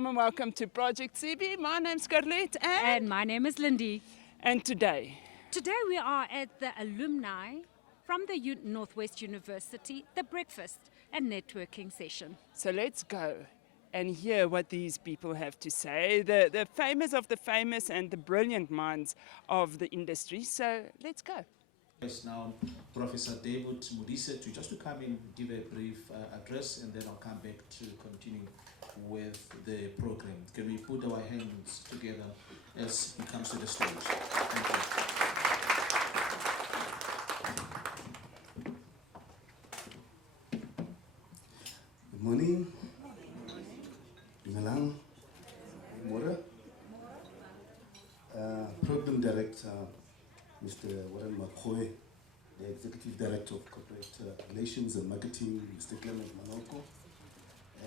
warm and welcome to Project CB. My name's Scarlett And my name is Lindy. and today We are at the Alumni from the Northwest University, the breakfast and networking session. So let's go and hear what these people have to say, the famous of the famous and the brilliant minds of the industry. So let's go. Yes, now Professor David Mudise to come in, give a brief address, and then I'll come back to continue with the program. Can we put our hands together as he comes to the stage? Thank you. Good morning. Dumelang. Mora. Program Director, Mr. Warren Mahoe, the Executive Director of Corporate Relations and Marketing, Mr. Clement Manoko,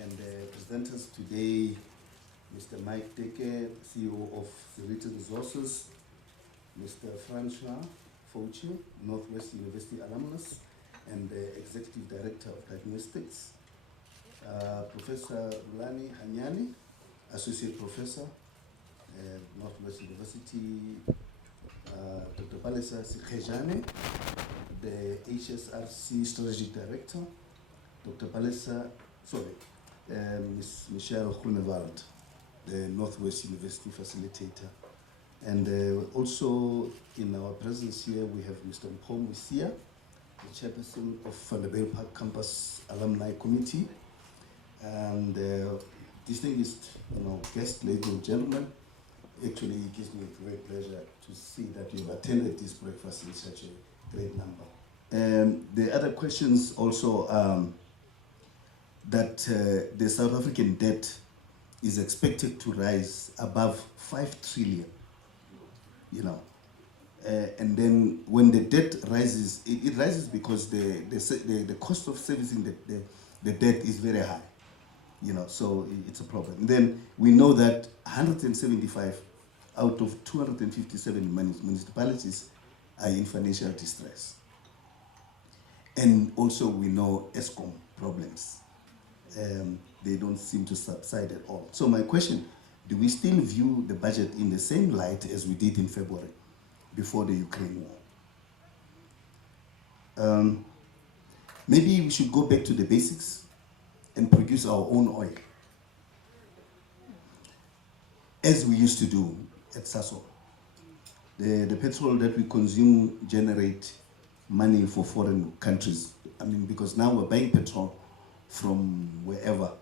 and presenters today, Mr. Mike Teke, CEO of Serenity Resources, Mr. Francois Fauci, Northwest University alumnus, and the Executive Director of Diagnostics, Professor Rulani Hanyani, Associate Professor at Northwest University, Dr. Palesa Sikhejane, the HSRC Strategic Director, Dr. Palesa, Ms. Michelle Grunewald, the Northwest University Facilitator. And also in our presence here, we have Mr. Nkolissi, the Chairperson of Vanderbilt Park Campus Alumni Committee, and distinguished guests, ladies and gentlemen. Actually, it gives me a great pleasure to see that you've attended this breakfast in such a great number. The other questions also, that the South African debt is expected to rise above 5 trillion, and then when the debt rises, it rises because the cost of servicing the debt is very high. So it's a problem. And then we know that 175 out of 257 municipalities are in financial distress. And also we know ESCOM problems. They don't seem to subside at all. So my question, do we still view the budget in the same light as we did in February before the Ukraine war? Maybe we should go back to the basics and produce our own oil, as we used to do at Sasol. The petrol that we consume generate money for foreign countries. Because now we're buying petrol from wherever,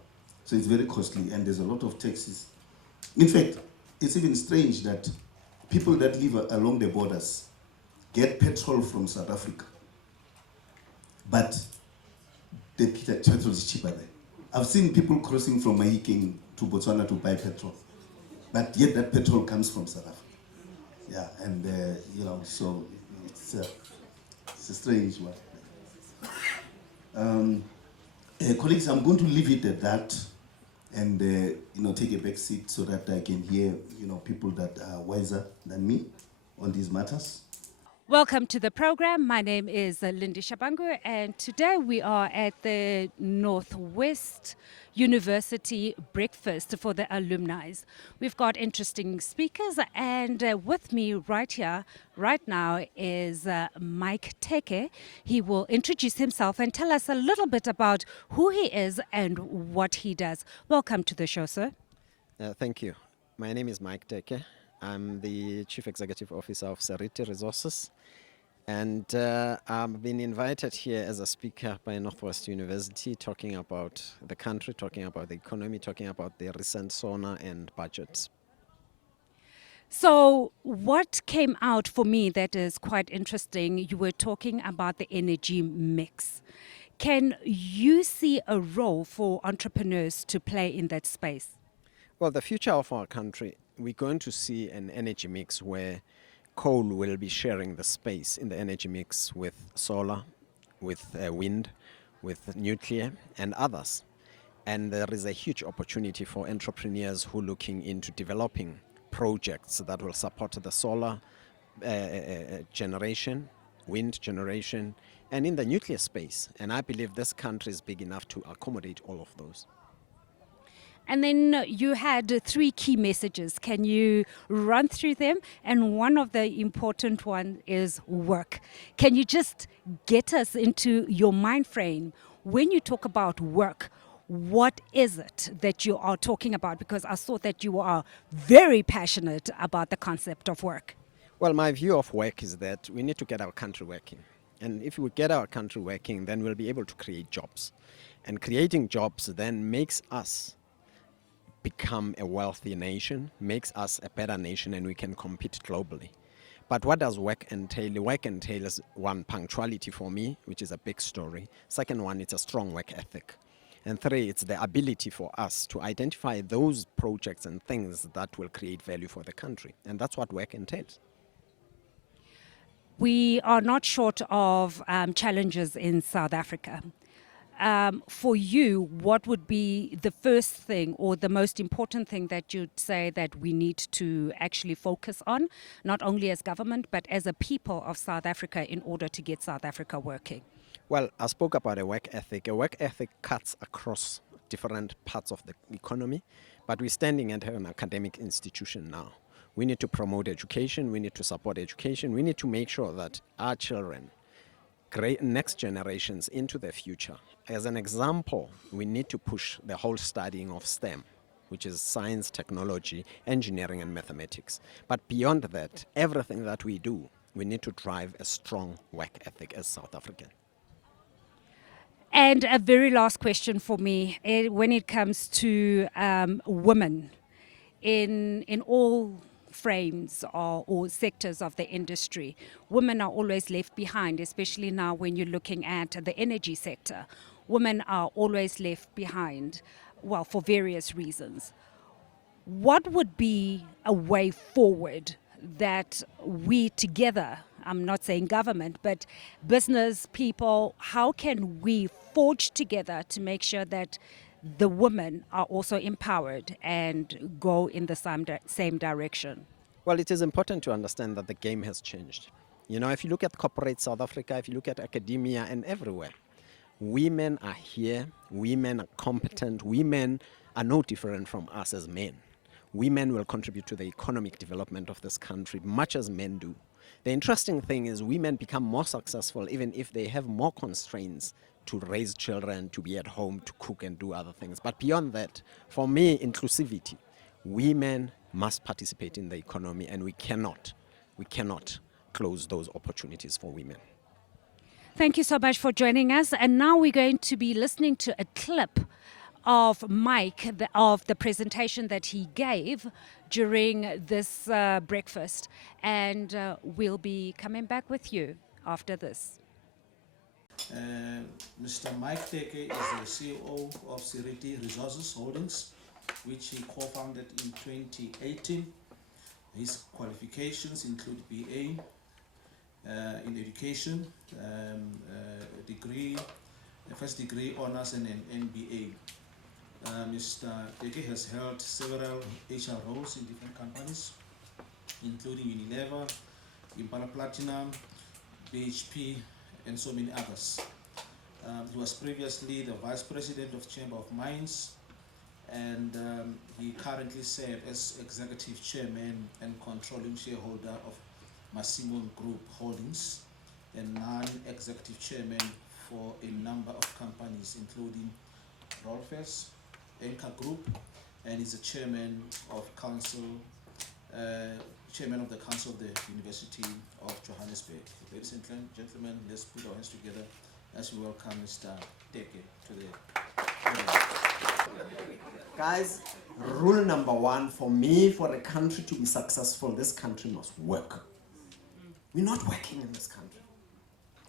so it's very costly and there's a lot of taxes. In fact, it's even strange that people that live along the borders get petrol from South Africa, but the petrol is cheaper there. I've seen people crossing from Mahikeng to Botswana to buy petrol, but yet that petrol comes from South Africa. Yeah, and so it's a strange one. Colleagues, I'm going to leave it at that, and take a back seat so that I can hear people that are wiser than me on these matters. Welcome to the program. My name is Lindy Shabangu, and today we are at the Northwest University breakfast for the alumni. We've got interesting speakers, and with me right here, right now, is Mike Teke. He will introduce himself and tell us a little bit about who he is and what he does. Welcome to the show, sir. Thank you. My name is Mike Teke. I'm the Chief Executive Officer of Serenity Resources, and I've been invited here as a speaker by Northwest University, talking about the country, talking about the economy, talking about the recent SONA and budgets. So what came out for me that is quite interesting, you were talking about the energy mix. Can you see a role for entrepreneurs to play in that space? Well, the future of our country, we're going to see an energy mix where coal will be sharing the space in the energy mix with solar, with wind, with nuclear and others. And there is a huge opportunity for entrepreneurs who are looking into developing projects that will support the solar generation, wind generation, and in the nuclear space. And I believe this country is big enough to accommodate all of those. And then you had 3 key messages. Can you run through them? And one of the important one is work. Can you just get us into your mind frame when you talk about work? What is it that you are talking about? Because I saw that you are very passionate about the concept of work. Well, my view of work is that we need to get our country working. And if we get our country working, then we'll be able to create jobs. And creating jobs then makes us become a wealthy nation, makes us a better nation, and we can compete globally. But what does work entail? Work entails, one, punctuality for me, which is a big story. Second one, it's a strong work ethic. And 3, it's the ability for us to identify those projects and things that will create value for the country. And that's what work entails. We are not short of challenges in South Africa. For you, what would be the first thing or the most important thing that you'd say that we need to actually focus on, not only as government, but as a people of South Africa in order to get South Africa working? Well, I spoke about a work ethic. A work ethic cuts across different parts of the economy, but we're standing at an academic institution now. We need to promote education, we need to support education, we need to make sure that our children, next generations into the future. As an example, we need to push the whole studying of STEM, which is science, technology, engineering, and mathematics. But beyond that, everything that we do, we need to drive a strong work ethic as South African. And a very last question for me, when it comes to women in all frames or sectors of the industry, women are always left behind, especially now when you're looking at the energy sector. Women are always left behind, well, for various reasons. What would be a way forward that we together, I'm not saying government, but business people, how can we forge together to make sure that the women are also empowered and go in the same direction? Well, it is important to understand that the game has changed. You know, if you look at corporate South Africa, if you look at academia and everywhere, women are here, women are competent, women are no different from us as men. Women will contribute to the economic development of this country much as men do. The interesting thing is women become more successful even if they have more constraints to raise children, to be at home, to cook and do other things. But beyond that, for me, inclusivity, women must participate in the economy, and we cannot close those opportunities for women. Thank you so much for joining us. And now we're going to be listening to a clip of Mike, of the presentation that he gave during this breakfast. And we'll be coming back with you after this. Mr. Mike Teke is the CEO of Serenity Resources Holdings, which he co-founded in 2018. His qualifications include BA in education, a first degree honors, and an MBA. Mr. Teke has held several HR roles in different companies, including Unilever, Impala Platinum, BHP, and so many others. He was previously the Vice President of Chamber of Mines, and he currently serves as Executive Chairman and Controlling Shareholder of Massimo Group Holdings, and Non-Executive Chairman for a number of companies, including Rolfes, Enka Group, and is the Chairman of the Council of the University of Johannesburg. Ladies and gentlemen, let's put our hands together as we welcome Mr. Teke to the podium. Guys, rule number one for me, for a country to be successful, this country must work. We're not working in this country.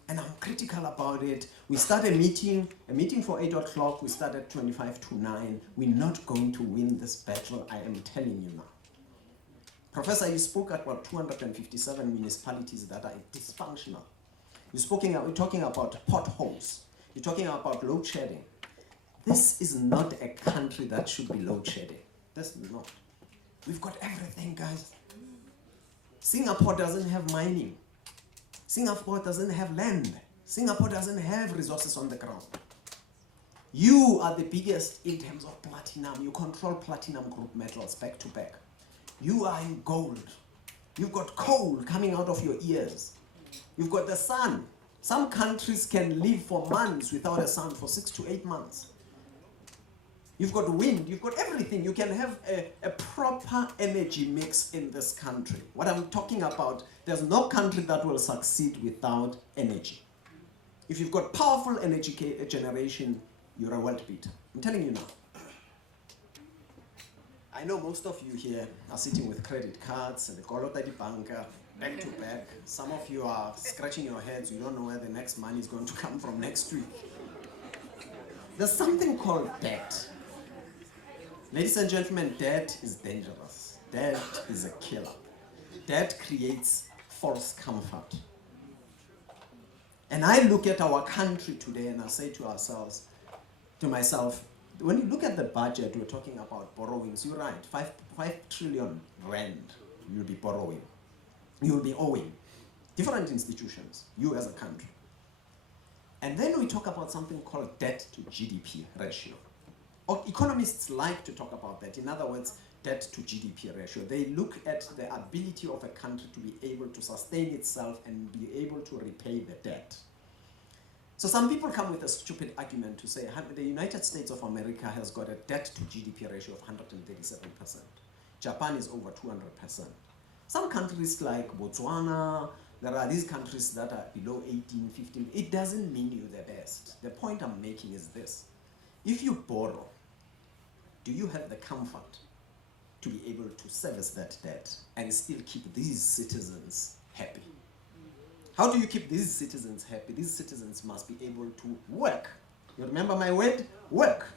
And I'm critical about it. We start a meeting for 8 o'clock, we start at 25 to 9. We're not going to win this battle, I am telling you now. Professor, you spoke about 257 municipalities that are dysfunctional. We're talking about potholes. You're talking about load shedding. This is not a country that should be load shedding. That's not. We've got everything, guys. Singapore doesn't have mining. Singapore doesn't have land. Singapore doesn't have resources on the ground. You are the biggest in terms of platinum. You control platinum group metals back to back. You are in gold. You've got coal coming out of your ears. You've got the sun. Some countries can live for months without a sun, for 6 to 8 months. You've got wind, you've got everything. You can have a proper energy mix in this country. What I'm talking about, there's no country that will succeed without energy. If you've got powerful energy generation, you're a world beater. I'm telling you now. I know most of you here are sitting with credit cards and the Kolota di Banca, back to back. Some of you are scratching your heads. You don't know where the next money is going to come from next week. There's something called debt. Ladies and gentlemen, debt is dangerous. Debt is a killer. Debt creates false comfort. And I look at our country today and I say to myself, when you look at the budget, we're talking about borrowings. You're right, 5 trillion rand you'll be borrowing. You'll be owing different institutions, you as a country. And then we talk about something called debt to GDP ratio. Economists like to talk about that. In other words, debt to GDP ratio. They look at the ability of a country to be able to sustain itself and be able to repay the debt. So some people come with a stupid argument to say the United States of America has got a debt to GDP ratio of 137%. Japan is over 200%. Some countries like Botswana, there are these countries that are below 18, 15. It doesn't mean you're the best. The point I'm making is this. If you borrow, do you have the comfort to be able to service that debt and still keep these citizens happy? How do you keep these citizens happy? These citizens must be able to work. You remember my word? Work.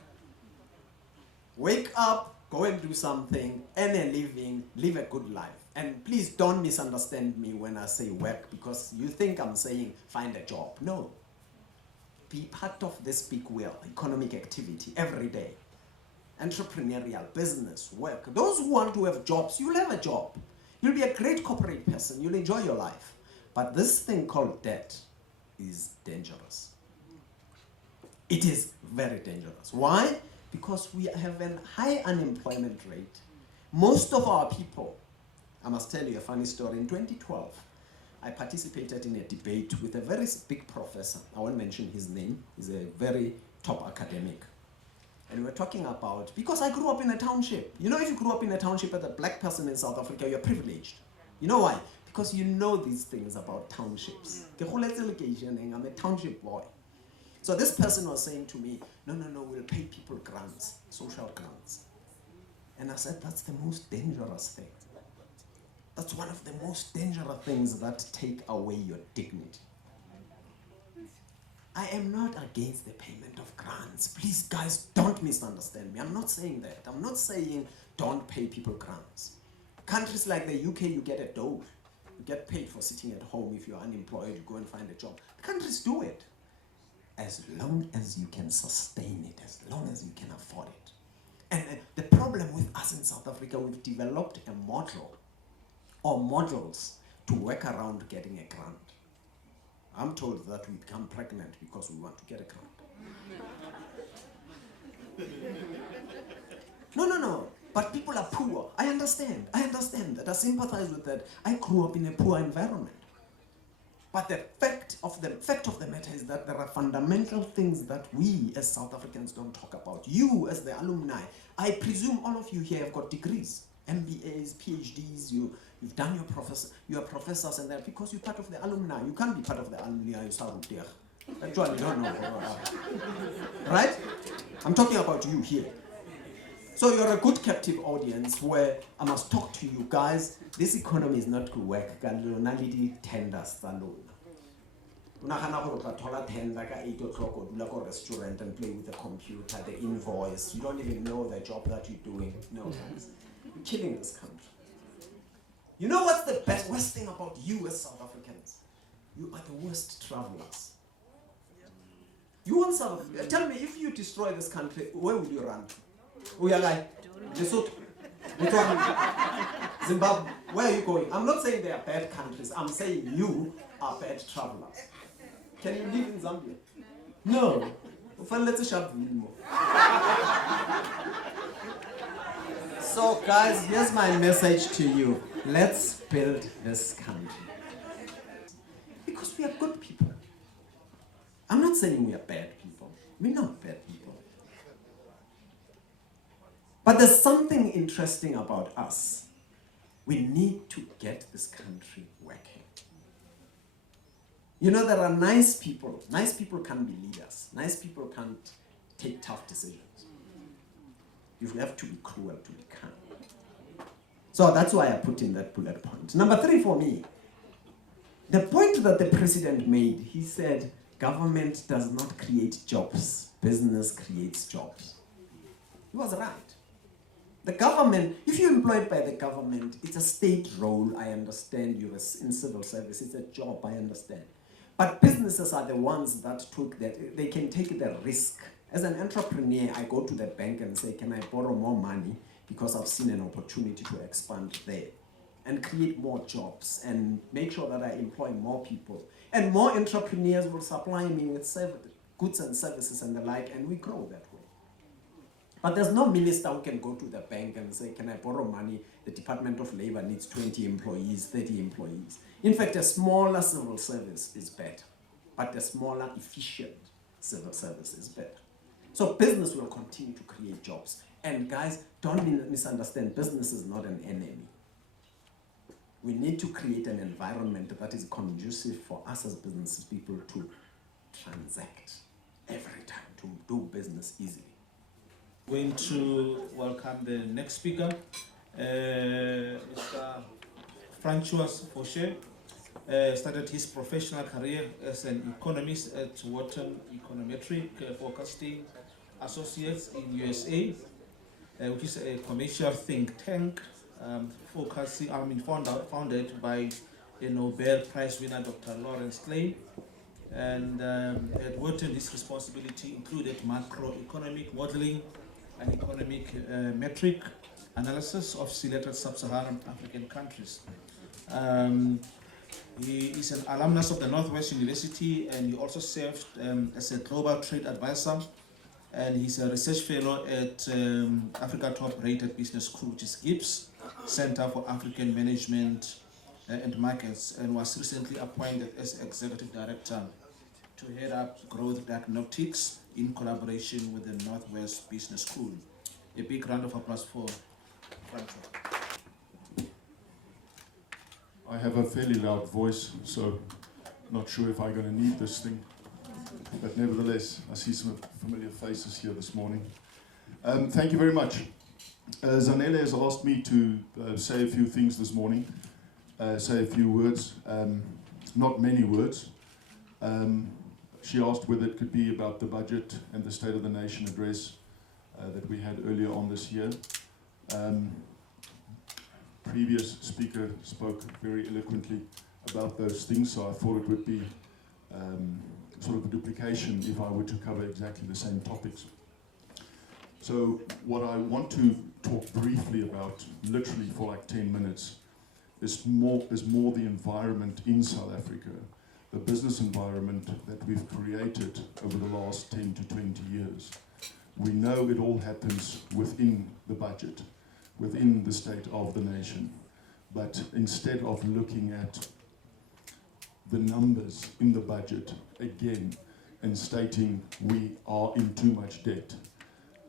Wake up, go and do something, earn a living, live a good life. And please don't misunderstand me when I say work, because you think I'm saying find a job. No. Be part of this big wheel, economic activity every day. Entrepreneurial, business, work. Those who want to have jobs, you'll have a job. You'll be a great corporate person. You'll enjoy your life. But this thing called debt is dangerous. It is very dangerous. Why? Because we have a high unemployment rate. Most of our people, I must tell you a funny story. In 2012, I participated in a debate with a very big professor. I won't mention his name. He's a very top academic. And we were talking about, because I grew up in a township. You know, if you grew up in a township as a black person in South Africa, you're privileged. You know why? Because you know these things about townships. I'm a township boy. So this person was saying to me, no, we'll pay people grants, social grants. And I said, that's the most dangerous thing. That's one of the most dangerous things that take away your dignity. I am not against the payment of grants. Please, guys, don't misunderstand me. I'm not saying that. I'm not saying don't pay people grants. Countries like the UK, you get a dole. You get paid for sitting at home. If you're unemployed, you go and find a job. Countries do it. As long as you can sustain it, as long as you can afford it. And the problem with us in South Africa, we've developed a model or models to work around getting a grant. I'm told that we become pregnant because we want to get a grant. No. But people are poor. I understand that. I sympathize with that. I grew up in a poor environment. But the fact of the matter is that there are fundamental things that we as South Africans don't talk about. You as the alumni, I presume all of you here have got degrees, MBAs, PhDs, you've done your professors and that, because you're part of the alumni. You can't be part of the alumni, actually, you don't know. Right? I'm talking about you here. So you're a good captive audience where I must talk to you guys. This economy is not going to work. Tenders alone. Tender 8 o'clock or do a restaurant and play with the computer, the invoice. You don't even know the job that you're doing. No, guys. You're killing this country. You know what's the worst thing about you as South Africans? You are the worst travelers. You want South Africa? Tell me, if you destroy this country, where will you run? We are like Lesotho, Zimbabwe. Where are you going? I'm not saying they are bad countries. I'm saying you are bad travelers. Can you live in Zambia? No. Let's sharp more. So guys, here's my message to you. Let's build this country. Because we are good people. I'm not saying we are bad people. We're not bad people. But there's something interesting about us. We need to get this country working. You know, there are nice people. Nice people can't be leaders. Nice people can't take tough decisions. You have to be cruel to be kind. So that's why I put in that bullet point. Number 3 for me, the point that the president made, he said, government does not create jobs, business creates jobs. He was right. The government, if you're employed by the government, it's a state role, I understand. You're in civil service, it's a job, I understand. But businesses are the ones that took that, they can take the risk. As an entrepreneur, I go to the bank and say, can I borrow more money because I've seen an opportunity to expand there and create more jobs and make sure that I employ more people. And more entrepreneurs will supply me with goods and services and the like, and we grow that way. But there's no minister who can go to the bank and say, can I borrow money? The Department of Labor needs 20 employees, 30 employees. In fact, a smaller civil service is better, but a smaller, efficient civil service is better. So business will continue to create jobs. And guys, don't misunderstand, business is not an enemy. We need to create an environment that is conducive for us as business people to transact every time, to do business easily. Going to welcome the next speaker, Mr. Francois Fauché. Started his professional career as an economist at Wharton Econometric Forecasting Associates in USA, which is a commercial think tank founded by a Nobel Prize winner, Dr. Lawrence Klein. And at Wharton, his responsibility included macroeconomic modeling and economic metric analysis of selected sub-Saharan African countries. He is an alumnus of the Northwest University, and he also served as a global trade advisor, and he's a research fellow at Africa Top Rated Business School, which is GIBS, Center for African Management and Markets, and was recently appointed as Executive Director to head up growth diagnostics in collaboration with the Northwest Business School. A big round of applause for Francois. I have a fairly loud voice, so not sure if I'm going to need this thing. But nevertheless, I see some familiar faces here this morning. Thank you very much. Zanele has asked me to say a few things this morning, say a few words, not many words. She asked whether it could be about the budget and the State of the Nation address that we had earlier on this year. Previous speaker spoke very eloquently about those things, so I thought it would be sort of a duplication if I were to cover exactly the same topics. So what I want to talk briefly about, literally for like 10 minutes, is more the environment in South Africa, the business environment that we've created over the last 10 to 20 years. We know it all happens within the budget, within the State of the Nation. But instead of looking at the numbers in the budget again and stating we are in too much debt,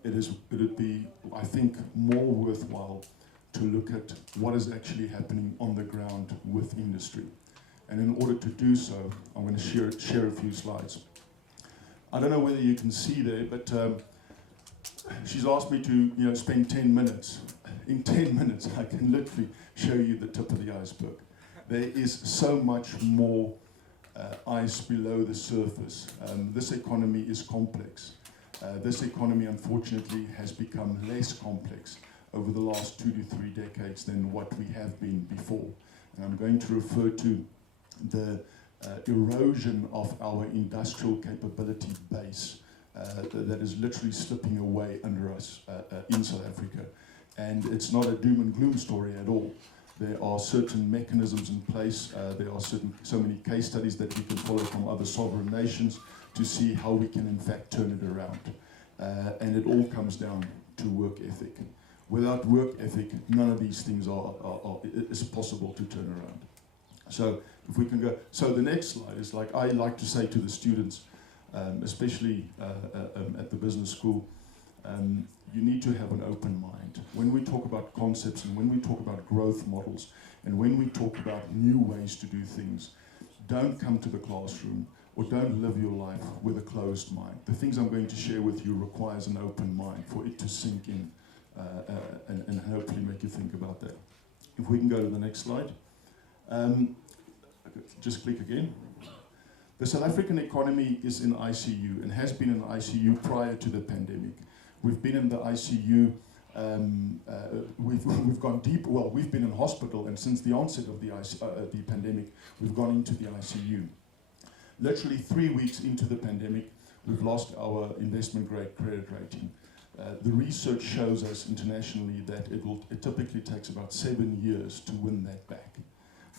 it'd be, I think, more worthwhile to look at what is actually happening on the ground with industry. And in order to do so, I'm going to share a few slides. I don't know whether you can see there, but she's asked me to spend 10 minutes. In 10 minutes, I can literally show you the tip of the iceberg. There is so much more ice below the surface. This economy is complex. This economy, unfortunately, has become less complex over the last 2 to 3 decades than what we have been before. And I'm going to refer to the erosion of our industrial capability base that is literally slipping away under us in South Africa. And it's not a doom and gloom story at all. There are certain mechanisms in place. There are so many case studies that we can follow from other sovereign nations to see how we can in fact turn it around. And it all comes down to work ethic. Without work ethic, none of these things is possible to turn around. So if we can go, so the next slide is like I like to say to the students, especially at the business school, you need to have an open mind. When we talk about concepts and when we talk about growth models and when we talk about new ways to do things, don't come to the classroom or don't live your life with a closed mind. The things I'm going to share with you requires an open mind for it to sink in and hopefully make you think about that. If we can go to the next slide. Just click again. The South African economy is in ICU and has been in ICU prior to the pandemic. We've been in the ICU, we've gone deep, well, we've been in hospital, and since the onset of the pandemic, we've gone into the ICU. Literally 3 weeks into the pandemic, we've lost our investment grade credit rating. The research shows us internationally that it typically takes about 7 years to win that back.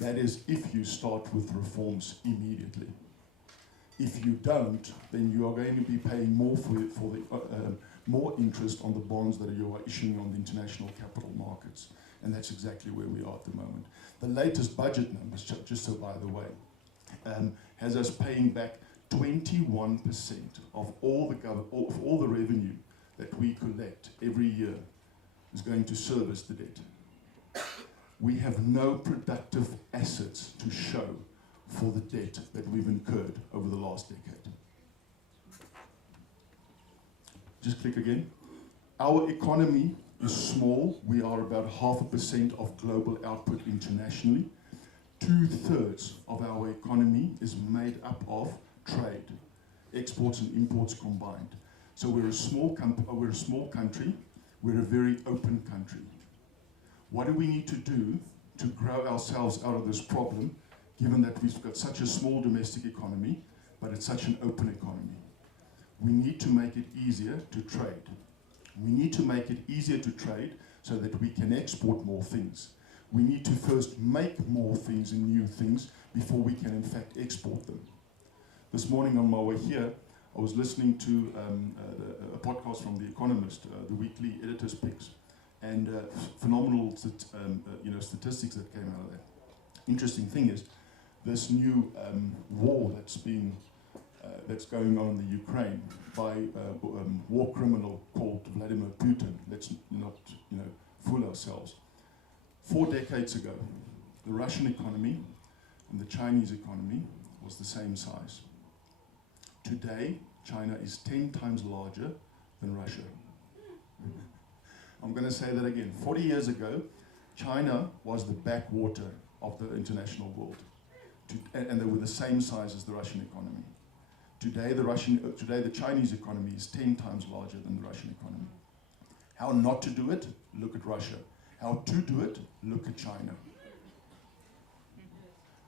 That is, if you start with reforms immediately. If you don't, then you are going to be paying more more interest on the bonds that you are issuing on the international capital markets. And that's exactly where we are at the moment. The latest budget numbers, just so by the way, has us paying back 21% of all the revenue that we collect every year is going to service the debt. We have no productive assets to show for the debt that we've incurred over the last decade. Just click again. Our economy is small. We are about 0.5% of global output internationally. 2/3 of our economy is made up of trade, exports and imports combined. So we're a small country. We're a very open country. What do we need to do to grow ourselves out of this problem, given that we've got such a small domestic economy, but it's such an open economy? We need to make it easier to trade. We need to make it easier to trade so that we can export more things. We need to first make more things and new things before we can in fact export them. This morning on my way here, I was listening to a podcast from The Economist, the weekly editor's picks, and phenomenal statistics that came out of that. Interesting thing is, this new war that's going on in the Ukraine by a war criminal called Vladimir Putin. Let's not fool ourselves. 4 decades ago, the Russian economy and the Chinese economy was the same size. Today, China is 10 times larger than Russia. I'm going to say that again. 40 years ago, China was the backwater of the international world. And they were the same size as the Russian economy. Today, the Chinese economy is 10 times larger than the Russian economy. How not to do it? Look at Russia. How to do it? Look at China.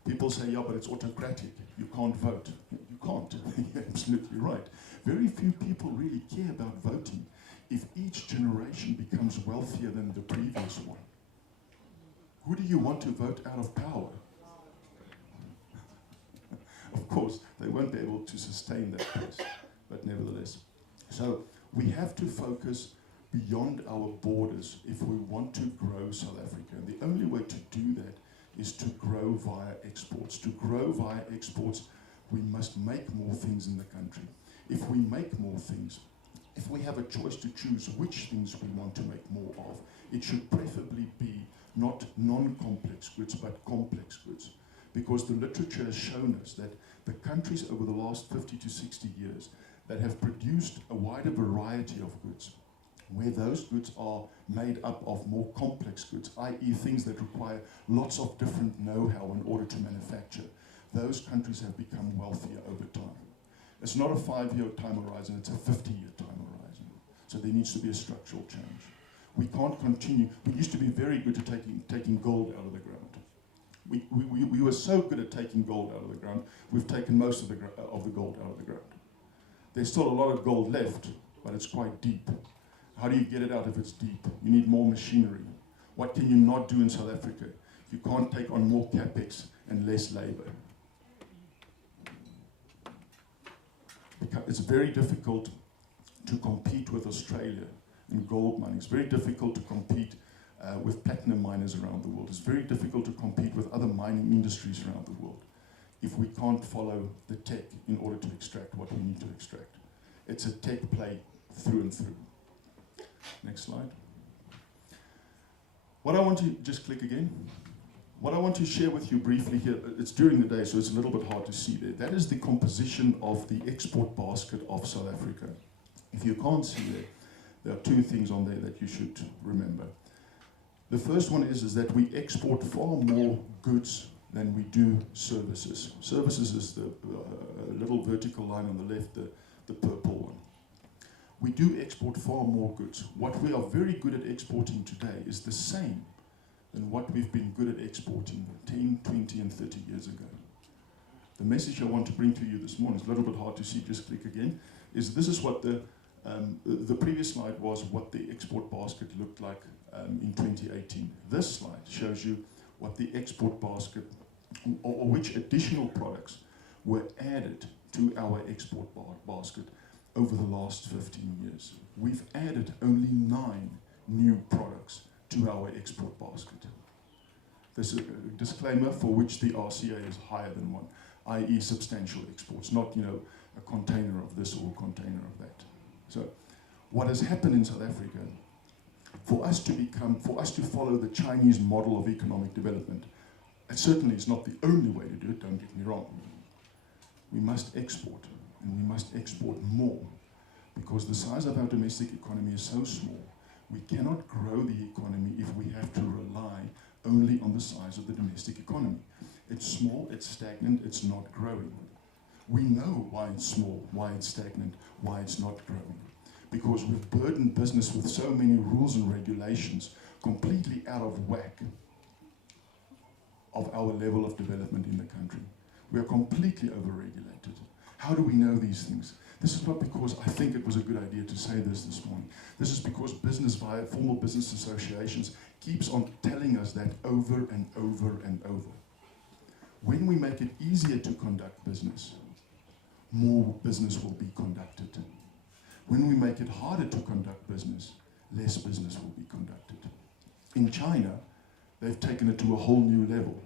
People say, yeah, but it's autocratic. You can't vote. You can't. You're absolutely right. Very few people really care about voting if each generation becomes wealthier than the previous one. Who do you want to vote out of power? Of course, they won't be able to sustain that pace, but nevertheless. So we have to focus beyond our borders if we want to grow South Africa. And the only way to do that is to grow via exports. To grow via exports, we must make more things in the country. If we make more things, if we have a choice to choose which things we want to make more of, it should preferably be not non-complex goods, but complex goods. Because the literature has shown us that the countries over the last 50 to 60 years that have produced a wider variety of goods, where those goods are made up of more complex goods, i.e. things that require lots of different know-how in order to manufacture, those countries have become wealthier over time. It's not a 5-year time horizon, it's a 50-year time horizon. So there needs to be a structural change. We can't continue. We used to be very good at taking gold out of the ground. We were so good at taking gold out of the ground, we've taken most of the gold out of the ground. There's still a lot of gold left, but it's quite deep. How do you get it out if it's deep? You need more machinery. What can you not do in South Africa? You can't take on more capex and less labor. it's very difficult to compete with Australia in gold mining. It's very difficult to compete with platinum miners around the world. It's very difficult to compete with other mining industries around the world if we can't follow the tech in order to extract what we need to extract. It's a tech play through and through. Next slide. What I want to, just click again. What I want to share with you briefly here, it's during the day, so it's a little bit hard to see there. That is the composition of the export basket of South Africa. If you can't see there are two things on there that you should remember. The first one is that we export far more goods than we do services. Services is the little vertical line on the left, the purple one. We do export far more goods. What we are very good at exporting today is the same than what we've been good at exporting 10, 20, and 30 years ago. The message I want to bring to you this morning, is a little bit hard to see, just click again, is this is what the previous slide was what the export basket looked like in 2018. This slide shows you what the export basket, or which additional products were added to our export basket over the last 15 years. We've added only 9 new products to our export basket. There's a disclaimer for which the RCA is higher than 1, i.e. substantial exports, not a container of this or a container of that. So what has happened in South Africa, for us to follow the Chinese model of economic development, it certainly is not the only way to do it, don't get me wrong. We must export, and we must export more, because the size of our domestic economy is so small. We cannot grow the economy if we have to rely only on the size of the domestic economy. It's small, it's stagnant, it's not growing. We know why it's small, why it's stagnant, why it's not growing. Because we've burdened business with so many rules and regulations completely out of whack of our level of development in the country. We are completely overregulated. How do we know these things? This is not because I think it was a good idea to say this morning. This is because business via formal business associations keeps on telling us that over and over and over. When we make it easier to conduct business, more business will be conducted. When we make it harder to conduct business, less business will be conducted. In China, they've taken it to a whole new level.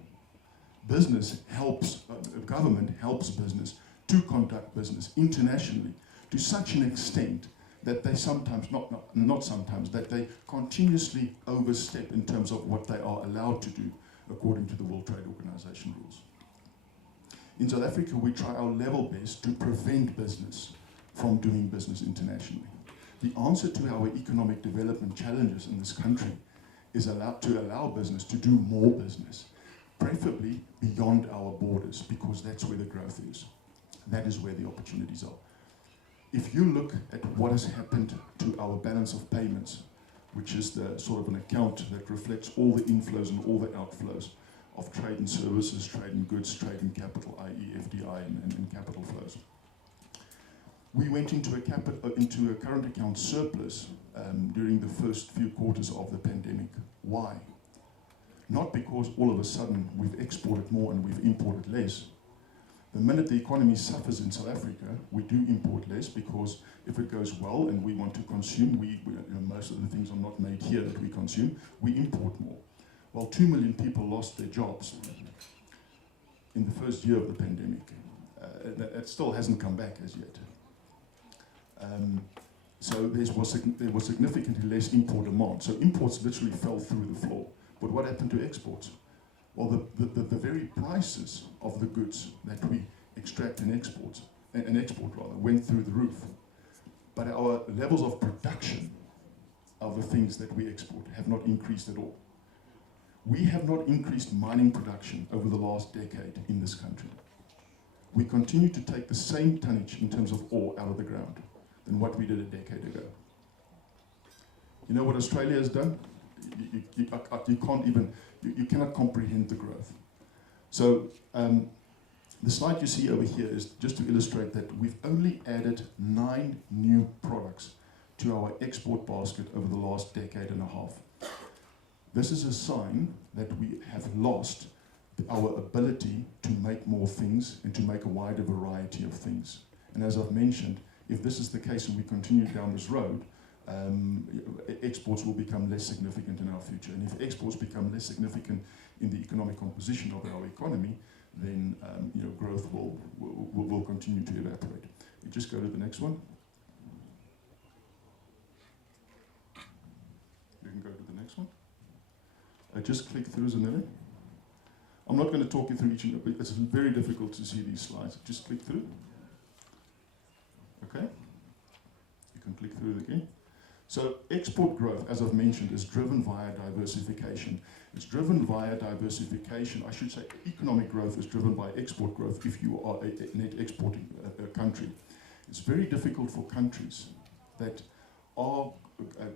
Business helps, government helps business to conduct business internationally to such an extent that they sometimes, not sometimes, that they continuously overstep in terms of what they are allowed to do according to the World Trade Organization rules. In South Africa, we try our level best to prevent business from doing business internationally. The answer to our economic development challenges in this country is to allow business to do more business, preferably beyond our borders, because that's where the growth is. That is where the opportunities are. If you look at what has happened to our balance of payments, which is the sort of an account that reflects all the inflows and all the outflows of trade and services, trade and goods, trade and capital, i.e. FDI and capital flows. We went into a current account surplus during the first few quarters of the pandemic. Why? Not because all of a sudden we've exported more and we've imported less. The minute the economy suffers in South Africa, we do import less, because if it goes well and we want to consume, most of the things are not made here that we consume, we import more. Well, 2 million people lost their jobs in the first year of the pandemic. That still hasn't come back as yet. So there was significantly less import demand. So imports literally fell through the floor. But what happened to exports? Well, the very prices of the goods that we extract and export went through the roof. But our levels of production of the things that we export have not increased at all. We have not increased mining production over the last decade in this country. We continue to take the same tonnage in terms of ore out of the ground than what we did a decade ago. You know what Australia has done? You cannot comprehend the growth. So the slide you see over here is just to illustrate that we've only added 9 new products to our export basket over the last decade and a half. This is a sign that we have lost our ability to make more things and to make a wider variety of things. And as I've mentioned, if this is the case and we continue down this road, exports will become less significant in our future. And if exports become less significant in the economic composition of our economy, then growth will continue to evaporate. You just go to the next one. You can go to the next one. Just click through, Zanele. I'm not going to talk you through each and every, it's very difficult to see these slides. Just click through. Okay? You can click through it again. So export growth, as I've mentioned, is driven via diversification. It's driven via diversification. I should say economic growth is driven by export growth if you are a net exporting country. It's very difficult for countries that are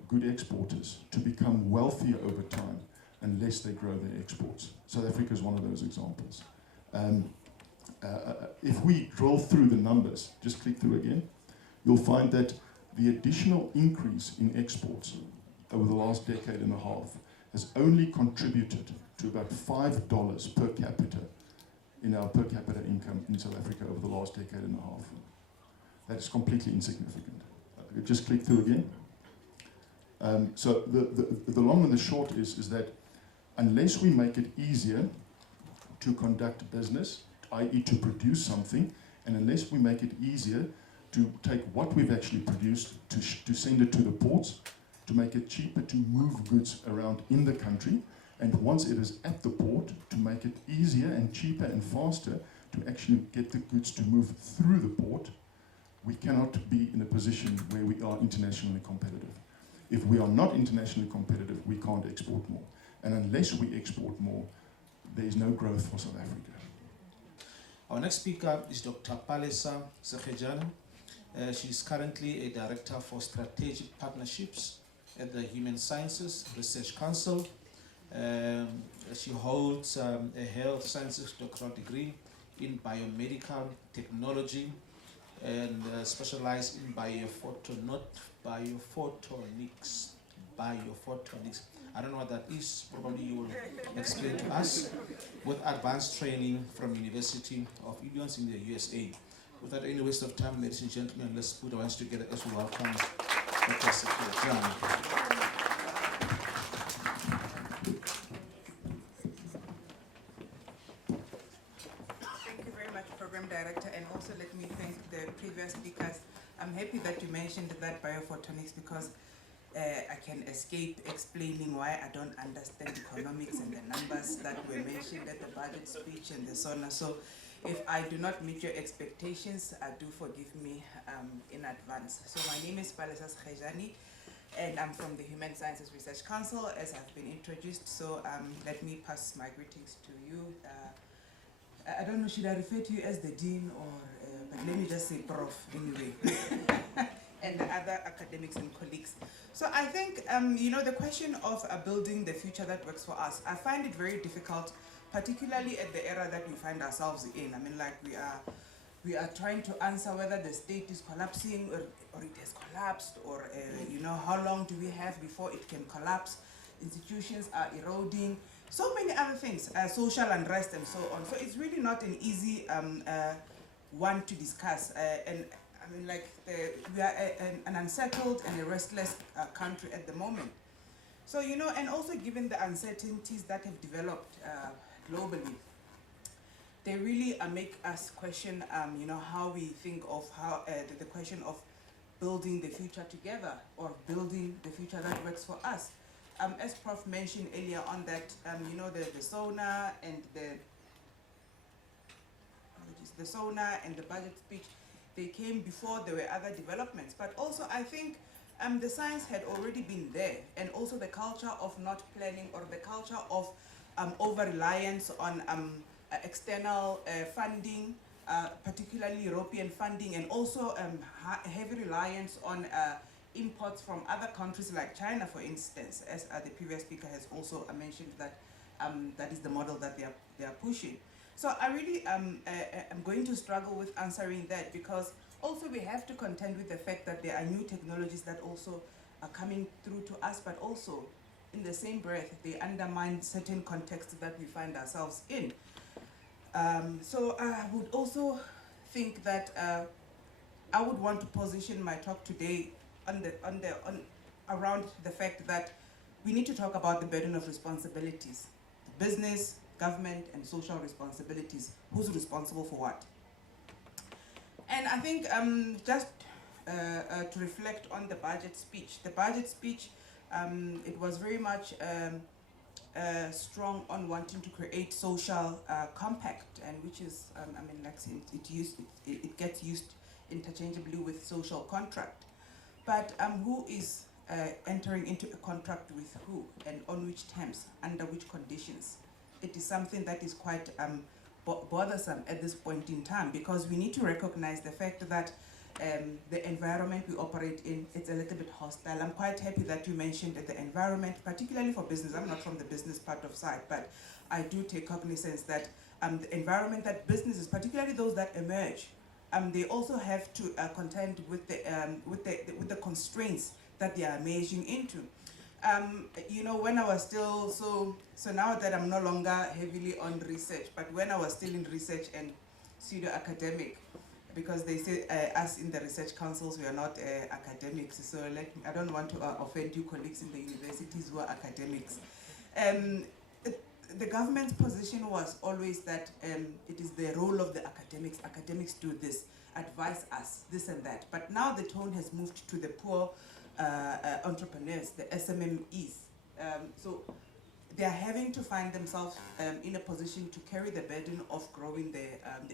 good exporters to become wealthier over time unless they grow their exports. South Africa is one of those examples. If we drill through the numbers, just click through again, you'll find that the additional increase in exports over the last decade and a half has only contributed to about $5 per capita in our per capita income in South Africa over the last decade and a half. That is completely insignificant. Just click through again. So the long and the short is that unless we make it easier to conduct business, i.e. to produce something, and unless we make it easier to take what we've actually produced to send it to the ports, to make it cheaper to move goods around in the country, and once it is at the port, to make it easier and cheaper and faster to actually get the goods to move through the port, we cannot be in a position where we are internationally competitive. If we are not internationally competitive, we can't export more. And unless we export more, there is no growth for South Africa. Our next speaker is Dr. Palesa. She's currently a Director for Strategic Partnerships at the Human Sciences Research Council. She holds a Health Sciences doctoral degree in Biomedical Technology and specialized in biophotonics. I don't know what that is, probably you will explain to us, with advanced training from University of Illinois in the USA. Without any waste of time, ladies and gentlemen, let's put our hands together as we welcome Dr. Serenity. Thank you very much, Program Director, and also let me thank the previous speakers. I'm happy that you mentioned that biophotonics because I can escape explaining why I don't understand economics and the numbers that were mentioned at the budget speech and the SONA. So if I do not meet your expectations, do forgive me in advance. So my name is Palesa, and I'm from the Human Sciences Research Council, as I've been introduced. So let me pass my greetings to you. I don't know, should I refer to you as the Dean or, but let me just say Prof anyway. And the other academics and colleagues. So I think, the question of building the future that works for us, I find it very difficult, particularly at the era that we find ourselves in. I mean, like we are trying to answer whether the state is collapsing or it has collapsed, or, how long do we have before it can collapse? Institutions are eroding, so many other things, social unrest and so on. So it's really not an easy one to discuss. And I mean, like, we are an unsettled and a restless country at the moment. So, and also given the uncertainties that have developed globally, they really make us question, how we think of how the question of building the future together, or building the future that works for us. As Prof mentioned earlier on that, the SONA and the SONA and the budget speech, they came before there were other developments. But also I think the science had already been there, and also the culture of not planning, or the culture of over-reliance on external funding, particularly European funding, and also heavy reliance on imports from other countries like China, for instance, as the previous speaker has also mentioned that that is the model that they are pushing. So I really am going to struggle with answering that, because also we have to contend with the fact that there are new technologies that also are coming through to us, but also in the same breath, they undermine certain contexts that we find ourselves in. So I would also think that I would want to position my talk today around the fact that we need to talk about the burden of responsibilities. Business, government, and social responsibilities. Who's responsible for what? And I think just to reflect on the budget speech. The budget speech, it was very much strong on wanting to create social compact, and which is, I mean, like it gets used interchangeably with social contract. But who is entering into a contract with who, and on which terms, under which conditions? It is something that is quite bothersome at this point in time, because we need to recognize the fact that the environment we operate in, it's a little bit hostile. I'm quite happy that you mentioned that the environment, particularly for business. I'm not from the business part of side, but I do take cognizance that the environment that businesses, particularly those that emerge, they also have to contend with the constraints that they are emerging into. You know, when I was still, so now that I'm no longer heavily on research, but when I was still in research and pseudo-academic, because they say us in the research councils, we are not academics, so I don't want to offend you colleagues in the universities who are academics. The government's position was always that it is the role of the academics do this, advise us, this and that. But now the tone has moved to the poor entrepreneurs, the SMMEs. So they are having to find themselves in a position to carry the burden of growing the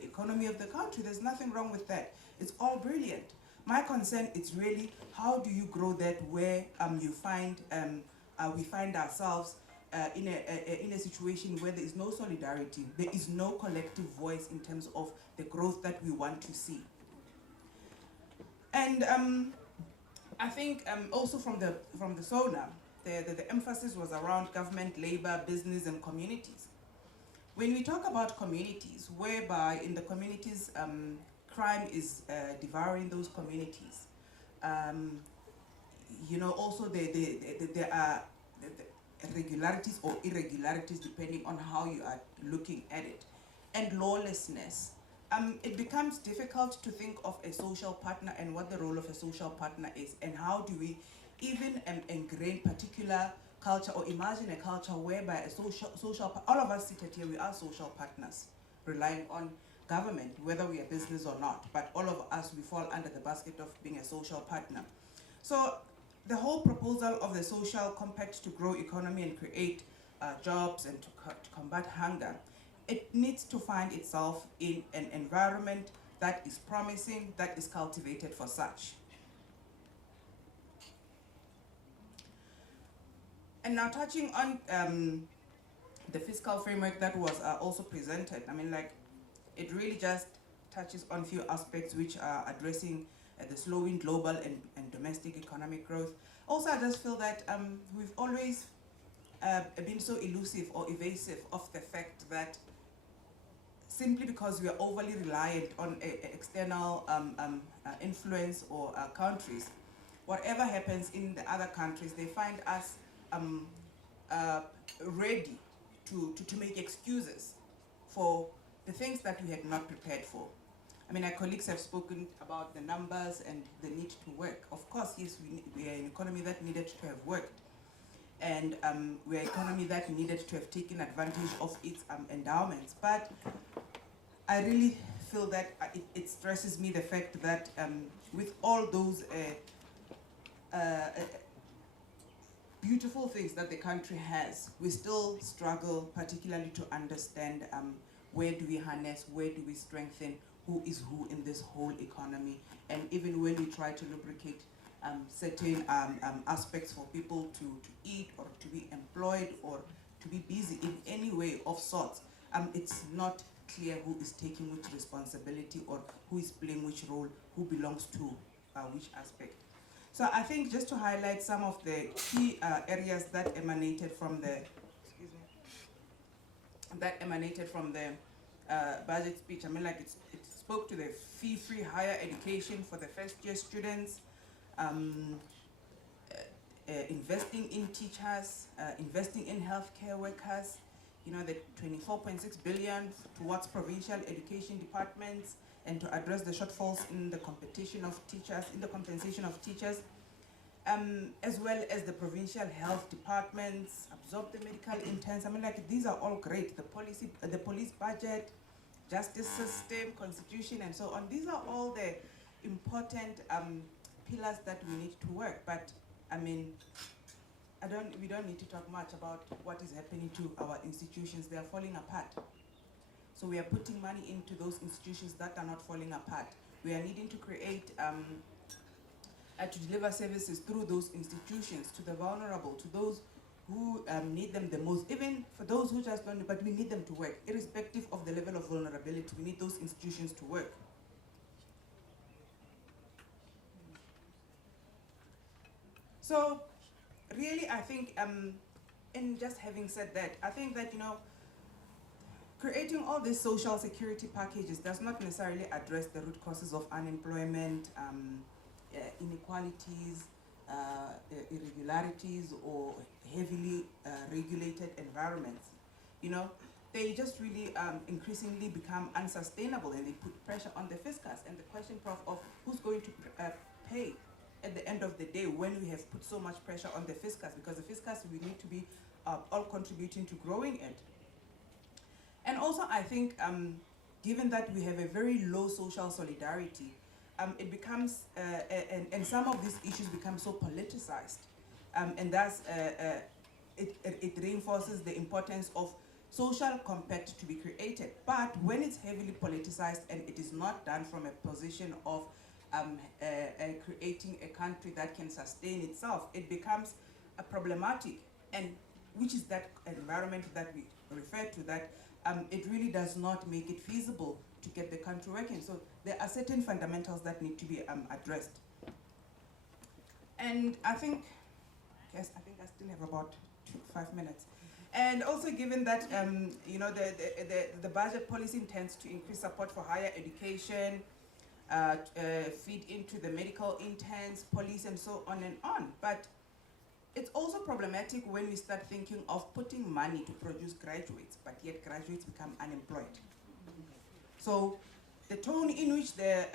economy of the country. There's nothing wrong with that. It's all brilliant. My concern is really, how do you grow that where we find ourselves in a situation where there is no solidarity, there is no collective voice in terms of the growth that we want to see. And I think also from the SONA, the emphasis was around government, labor, business, and communities. When we talk about communities, whereby in the communities crime is devouring those communities, you know, also there are regularities or irregularities depending on how you are looking at it, and lawlessness. It becomes difficult to think of a social partner and what the role of a social partner is, and how do we even ingrain particular culture or imagine a culture whereby a all of us seated here, we are social partners, relying on government, whether we are business or not, but all of us, we fall under the basket of being a social partner. So the whole proposal of the social compact to grow economy and create jobs and to combat hunger, it needs to find itself in an environment that is promising, that is cultivated for such. And now touching on the fiscal framework that was also presented, I mean, like, it really just touches on few aspects which are addressing the slowing global and domestic economic growth. Also, I just feel that we've always been so elusive or evasive of the fact that simply because we are overly reliant on external influence or countries, whatever happens in the other countries, they find us ready to make excuses for the things that we had not prepared for. I mean, our colleagues have spoken about the numbers and the need to work. Of course, yes, we are an economy that needed to have worked. And we're an economy that needed to have taken advantage of its endowments. But I really feel that it stresses me the fact that with all those beautiful things that the country has, we still struggle particularly to understand where do we harness, where do we strengthen, who is who in this whole economy. And even when we try to lubricate certain aspects for people to eat or to be employed or to be busy in any way of sorts, it's not clear who is taking which responsibility or who is playing which role, who belongs to which aspect. So I think just to highlight some of the key areas that emanated from the, budget speech. I mean, like, it spoke to the fee-free higher education for the first-year students, investing in teachers, investing in healthcare workers, the 24.6 billion towards provincial education departments and to address the shortfalls in the compensation of teachers, as well as the provincial health departments, absorb the medical interns. I mean, like, these are all great. The police budget, justice system, constitution, and so on. These are all the important pillars that we need to work. But I mean, we don't need to talk much about what is happening to our institutions. They are falling apart. So we are putting money into those institutions that are not falling apart. We are needing to create, to deliver services through those institutions to the vulnerable, to those who need them the most, even for those who just don't, but we need them to work. Irrespective of the level of vulnerability, we need those institutions to work. So, really, I think, in just having said that, I think that, creating all these social security packages does not necessarily address the root causes of unemployment, inequalities, irregularities, or heavily regulated environments. They just really increasingly become unsustainable, and they put pressure on the fiscus. And the question, Prof, of who's going to pay at the end of the day when we have put so much pressure on the fiscus, because the fiscus, we need to be all contributing to growing it. And also, I think, given that we have a very low social solidarity, it becomes, and some of these issues become so politicized, and thus it reinforces the importance of social compact to be created. But when it's heavily politicized and it is not done from a position of creating a country that can sustain itself, it becomes problematic, and which is that environment that we refer to, that it really does not make it feasible to get the country working. So there are certain fundamentals that need to be addressed. And I think I still have about 5 minutes. And also, given that the budget policy intends to increase support for higher education, feed into the medical interns, police, and so on and on. But it's also problematic when we start thinking of putting money to produce graduates, but yet graduates become unemployed. So the tone in which the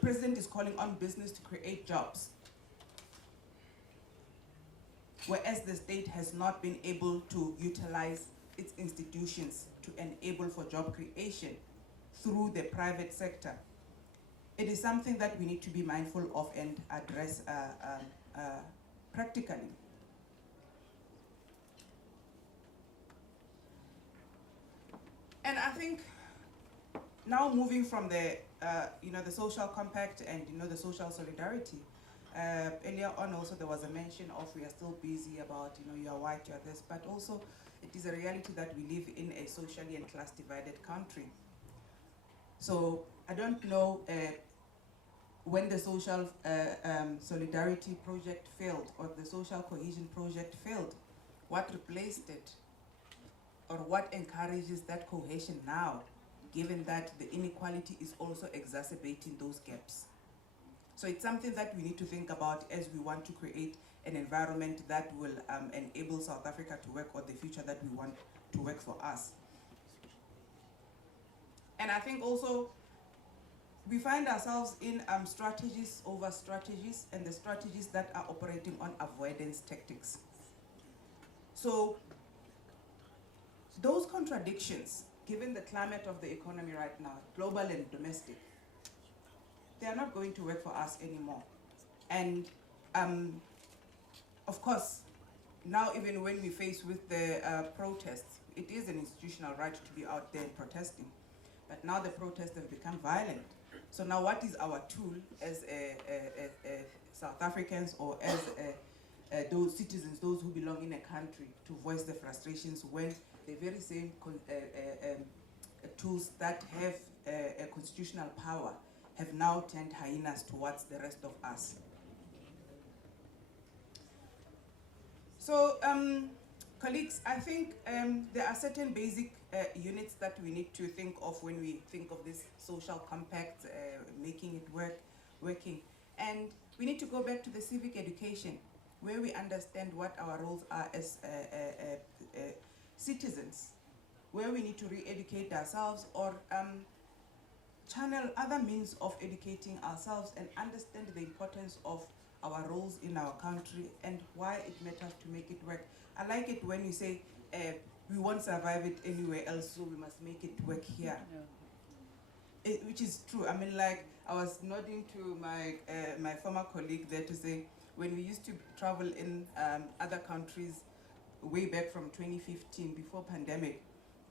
president is calling on business to create jobs, whereas the state has not been able to utilize its institutions to enable for job creation through the private sector, it is something that we need to be mindful of and address practically. And I think now, moving from the the social compact and the social solidarity, earlier on also there was a mention of we are still busy about you are white, you are this, but also it is a reality that we live in a socially and class divided country. So I don't know when the social solidarity project failed, or the social cohesion project failed, what replaced it, or what encourages that cohesion now, given that the inequality is also exacerbating those gaps. So it's something that we need to think about as we want to create an environment that will enable South Africa to work, or the future that we want to work for us. And I think also we find ourselves in strategies over strategies, and the strategies that are operating on avoidance tactics. So those contradictions, given the climate of the economy right now, global and domestic, they are not going to work for us anymore. And of course, now even when we face with the protests, it is an institutional right to be out there protesting. But now the protests have become violent. So now what is our tool as South Africans, or as those citizens, those who belong in a country, to voice the frustrations when the very same tools that have a constitutional power have now turned hyenas towards the rest of us? So, colleagues, I think there are certain basic units that we need to think of when we think of this social compact, making it working. And we need to go back to the civic education, where we understand what our roles are as citizens, where we need to re-educate ourselves or channel other means of educating ourselves and understand the importance of our roles in our country and why it matters to make it work. I like it when you say, we won't survive it anywhere else, so we must make it work here. Which is true. I mean, like, I was nodding to my former colleague there to say, when we used to travel in other countries way back from 2015, before pandemic,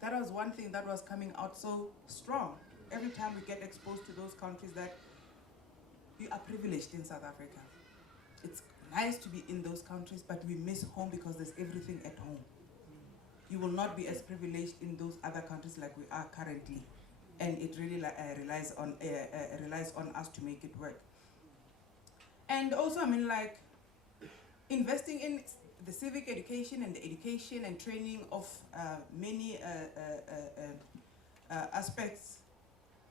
that was one thing that was coming out so strong. Every time we get exposed to those countries, that we are privileged in South Africa. It's nice to be in those countries, but we miss home because there's everything at home. You will not be as privileged in those other countries like we are currently. And it really relies on us to make it work. And also, I mean, like, investing in the civic education and the education and training of many aspects,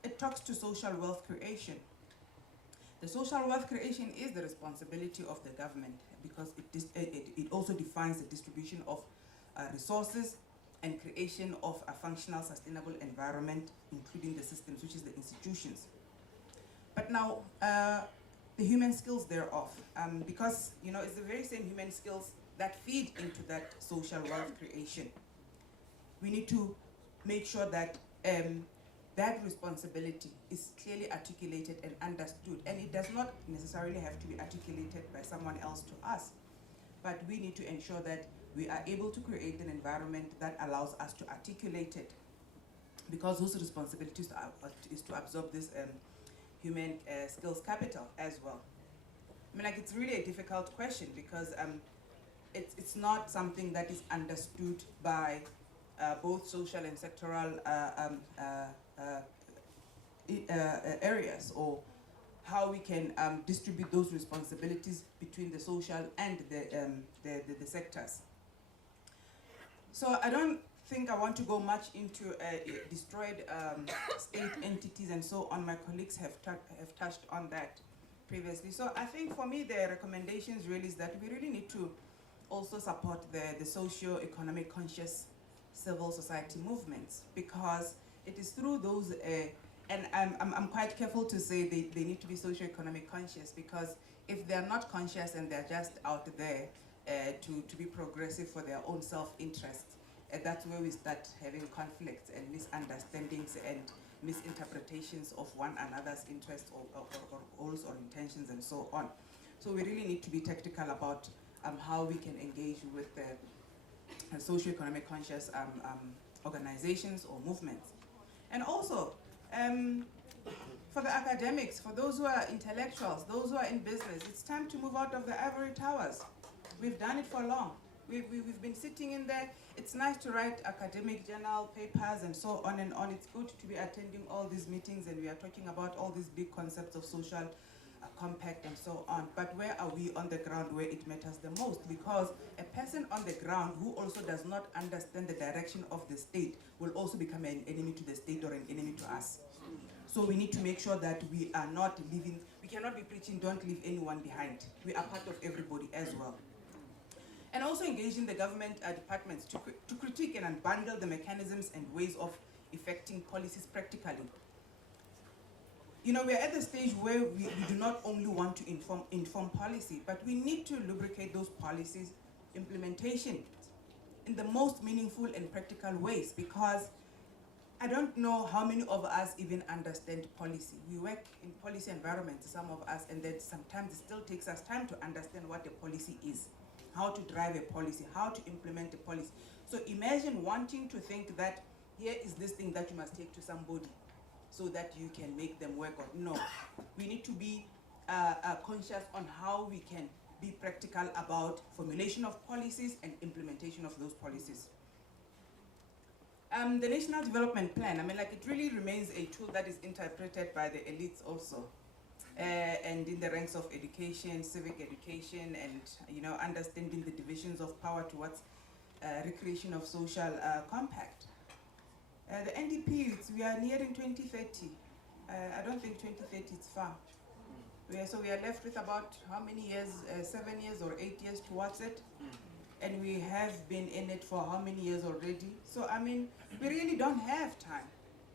it talks to social wealth creation. The social wealth creation is the responsibility of the government because it also defines the distribution of resources and creation of a functional, sustainable environment, including the systems, which is the institutions. But now, the human skills thereof, because it's the very same human skills that feed into that social wealth creation. We need to make sure that that responsibility is clearly articulated and understood, and it does not necessarily have to be articulated by someone else to us, but we need to ensure that we are able to create an environment that allows us to articulate it, because those responsibilities is to absorb this human skills capital as well. I mean, like, it's really a difficult question because it's not something that is understood by both social and sectoral areas, or how we can distribute those responsibilities between the social and the sectors. So I don't think I want to go much into destroyed state entities and so on. My colleagues have touched on that previously. So I think for me the recommendations really is that we really need to also support the socio-economic conscious civil society movements, because it is through those, and I'm quite careful to say they need to be socio-economic conscious, because if they're not conscious and they're just out there to be progressive for their own self-interest, that's where we start having conflicts and misunderstandings and misinterpretations of one another's interests or goals or intentions and so on. So we really need to be tactical about how we can engage with the socio-economic conscious organizations or movements. And also, for the academics, for those who are intellectuals, those who are in business, it's time to move out of the ivory towers. We've done it for long. We've been sitting in there. It's nice to write academic journal papers and so on and on. It's good to be attending all these meetings, and we are talking about all these big concepts of social compact and so on. But where are we on the ground where it matters the most? Because a person on the ground who also does not understand the direction of the state will also become an enemy to the state or an enemy to us. So we need to make sure that we are not leaving, we cannot be preaching don't leave anyone behind. We are part of everybody as well. And also engaging the government departments to critique and unbundle the mechanisms and ways of effecting policies practically. We're at the stage where we do not only want to inform policy, but we need to lubricate those policies implementation in the most meaningful and practical ways, because I don't know how many of us even understand policy. We work in policy environments, some of us, and then sometimes it still takes us time to understand what a policy is, how to drive a policy, how to implement a policy. So imagine wanting to think that here is this thing that you must take to somebody so that you can make them work. Or no, we need to be conscious on how we can be practical about formulation of policies and implementation of those policies. The National Development Plan, it really remains a tool that is interpreted by the elites also. And in the ranks of education, civic education, and understanding the divisions of power towards recreation of social compact. The NDP, we are nearing 2030. I don't think 2030 is far. So we are left with about how many years, 7 years or 8 years towards it. and we have been in it for how many years already? So, I mean, we really don't have time.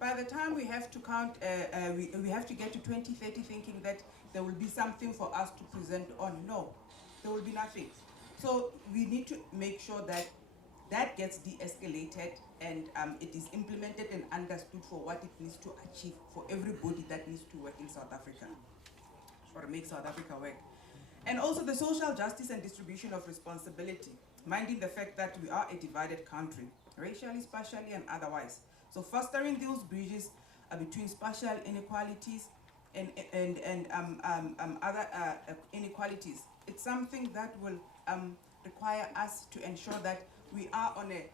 By the time we have to count, we have to get to 2030 thinking that there will be something for us to present on. No, there will be nothing. So we need to make sure that that gets de-escalated and it is implemented and understood for what it needs to achieve for everybody that needs to work in South Africa or make South Africa work. And also the social justice and distribution of responsibility, minding the fact that we are a divided country, racially, spatially, and otherwise. So fostering those bridges between spatial inequalities and other inequalities, it's something that will require us to ensure that we are on a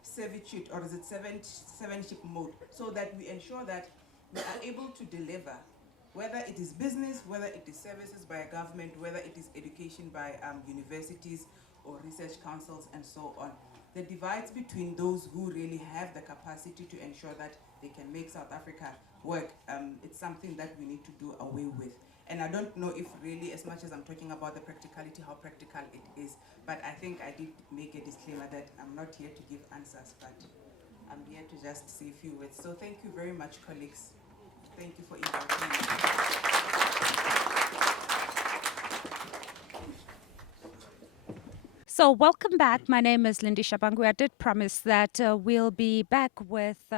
servitude, or is it seven-ship mode, so that we ensure that we are able to deliver, whether it is business, whether it is services by a government, whether it is education by universities or research councils and so on. The divides between those who really have the capacity to ensure that they can make South Africa work, it's something that we need to do away with. And I don't know if really, as much as I'm talking about the practicality, how practical it is, but I think I did make a disclaimer that I'm not here to give answers, but I'm here to just say a few words. So thank you very much, colleagues. Thank you for inviting me. So welcome back. My name is Lindy Shabangu. I did promise that we'll be back with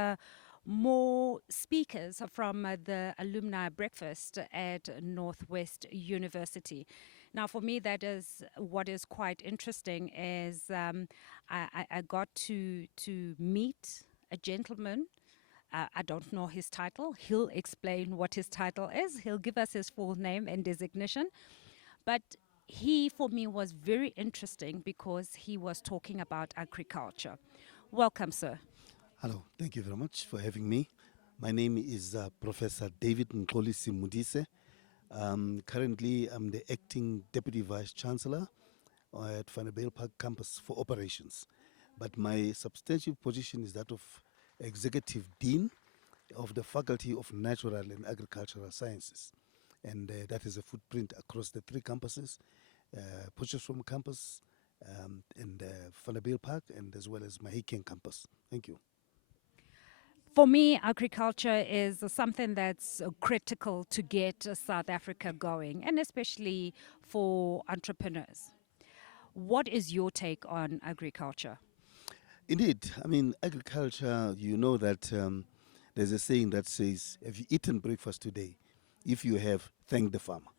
more speakers from the Alumni Breakfast at Northwest University. Now, for me, that is what is quite interesting is I got to meet a gentleman. I don't know his title. He'll explain what his title is. He'll give us his full name and designation. But he, for me, was very interesting because he was talking about agriculture. Welcome, sir. Hello, thank you very much for having me. My name is Professor David Nkolissi Mudise. Currently, I'm the acting Deputy Vice Chancellor at Vanderbilt Park Campus for Operations. But my substantive position is that of Executive Dean of the Faculty of Natural and Agricultural Sciences. And that is a footprint across the three campuses, Potchefstroom campus, and Vanderbilt Park, and as well as Mahiken campus. Thank you. For me, agriculture is something that's critical to get South Africa going, and especially for entrepreneurs. What is your take on agriculture? Indeed, I mean, agriculture, you know that there's a saying that says, have you eaten breakfast today? If you have, thank the farmer.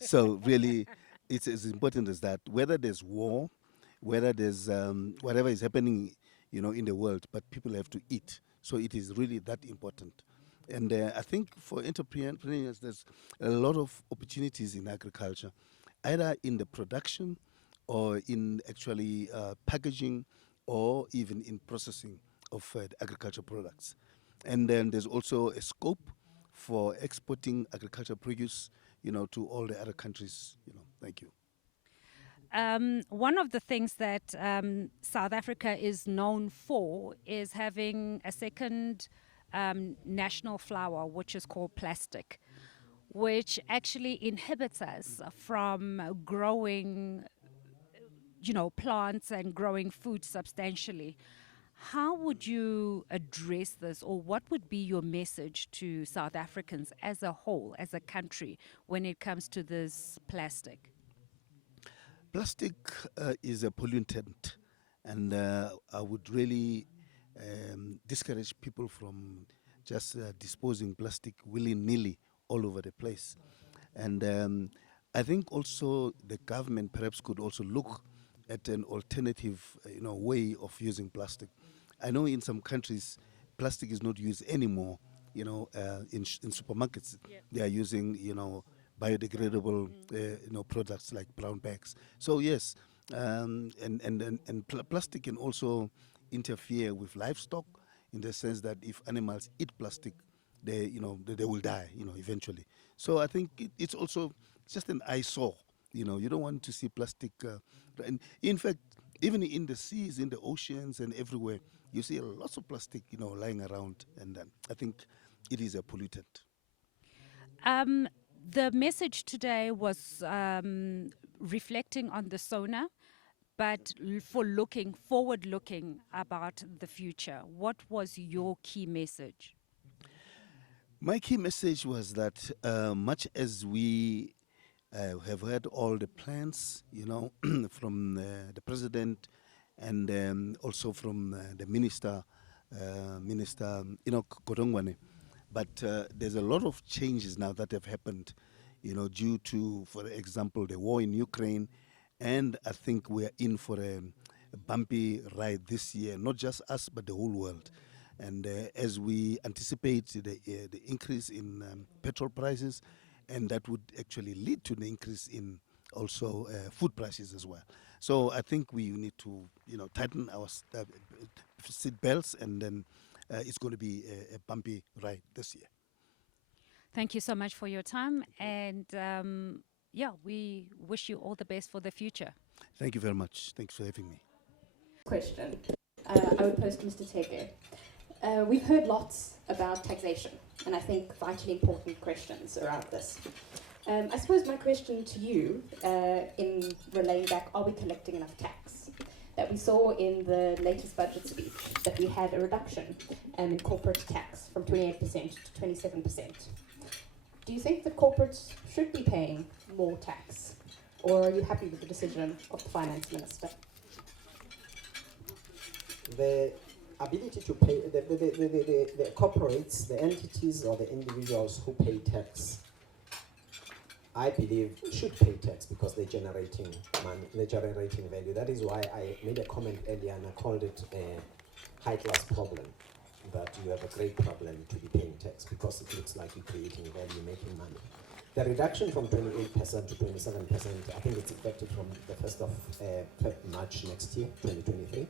So really, it's as important as that. Whether there's war, whether there's whatever is happening, in the world, but people have to eat. So it is really that important. And I think for entrepreneurs, there's a lot of opportunities in agriculture, either in the production or in actually packaging or even in processing of agriculture products. And then there's also a scope for exporting agricultural produce, to all the other countries. Thank you. One of the things that South Africa is known for is having a second national flower, which is called plastic, which actually inhibits us from growing, plants and growing food substantially. How would you address this, or what would be your message to South Africans as a whole, as a country, when it comes to this plastic? Plastic is a pollutant, and I would really discourage people from just disposing plastic willy-nilly all over the place. And I think also the government perhaps could also look at an alternative, way of using plastic. I know in some countries, plastic is not used anymore. In supermarkets, they are using, biodegradable, products like brown bags. So yes, plastic can also interfere with livestock in the sense that if animals eat plastic, they will die, eventually. So I think it's also just an eyesore. You don't want to see plastic. And in fact, even in the seas, in the oceans, and everywhere, you see lots of plastic, lying around, and I think it is a pollutant. The message today was reflecting on the SONA, but forward looking about the future. What was your key message? My key message was that much as we have heard all the plans, from the president and also from the minister, Godongwane, but there's a lot of changes now that have happened, due to, for example, the war in Ukraine, and I think we're in for a bumpy ride this year, not just us, but the whole world. And as we anticipate the increase in petrol prices, and that would actually lead to the increase in also food prices as well. So I think we need to, tighten our seat belts, and then it's going to be a bumpy ride this year. Thank you so much for your time, and we wish you all the best for the future. Thank you very much. Thanks for having me. Question I would pose to Mr. Teke. We've heard lots about taxation, and I think vitally important questions around this. I suppose my question to you, in relaying back, are we collecting enough tax? That we saw in the latest budget speech that we had a reduction in corporate tax from 28% to 27%. Do you think that corporates should be paying more tax, or are you happy with the decision of the finance minister? The ability to pay, the corporates, the entities or the individuals who pay tax, I believe should pay tax because they're generating money, they're generating value. That is why I made a comment earlier and I called it a high-class problem, that you have a great problem to be paying tax because it looks like you're creating value, making money. The reduction from 28% to 27%, I think it's effective from the 1st of March next year, 2023.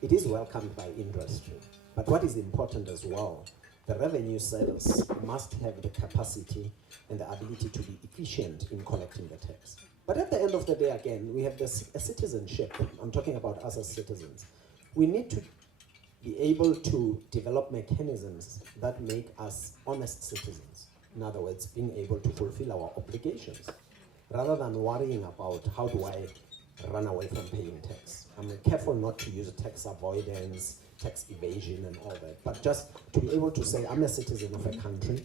It is welcomed by industry. But what is important as well, the revenue service must have the capacity and the ability to be efficient in collecting the tax. But at the end of the day, again, we have this a citizenship. I'm talking about us as citizens. We need to be able to develop mechanisms that make us honest citizens. In other words, being able to fulfill our obligations, rather than worrying about how do I run away from paying tax. I'm careful not to use tax avoidance, tax evasion and all that, but just to be able to say I'm a citizen of a country,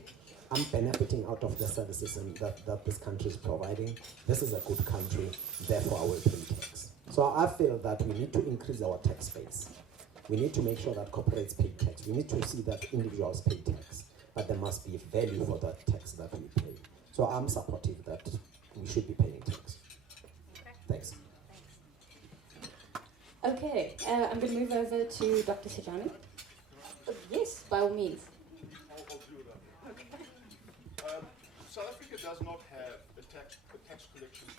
I'm benefiting out of the services that this country is providing. This is a good country, therefore I will pay tax. So I feel that we need to increase our tax base. We need to make sure that corporates pay tax. We need to see that individuals pay tax, but there must be value for that tax that we pay. So I'm supportive that we should be paying tax. Okay. Thanks. Okay, I'm going to move over to Dr. Sejani. Yes, by all means. I'll do that. Okay. South Africa does not have a tax collection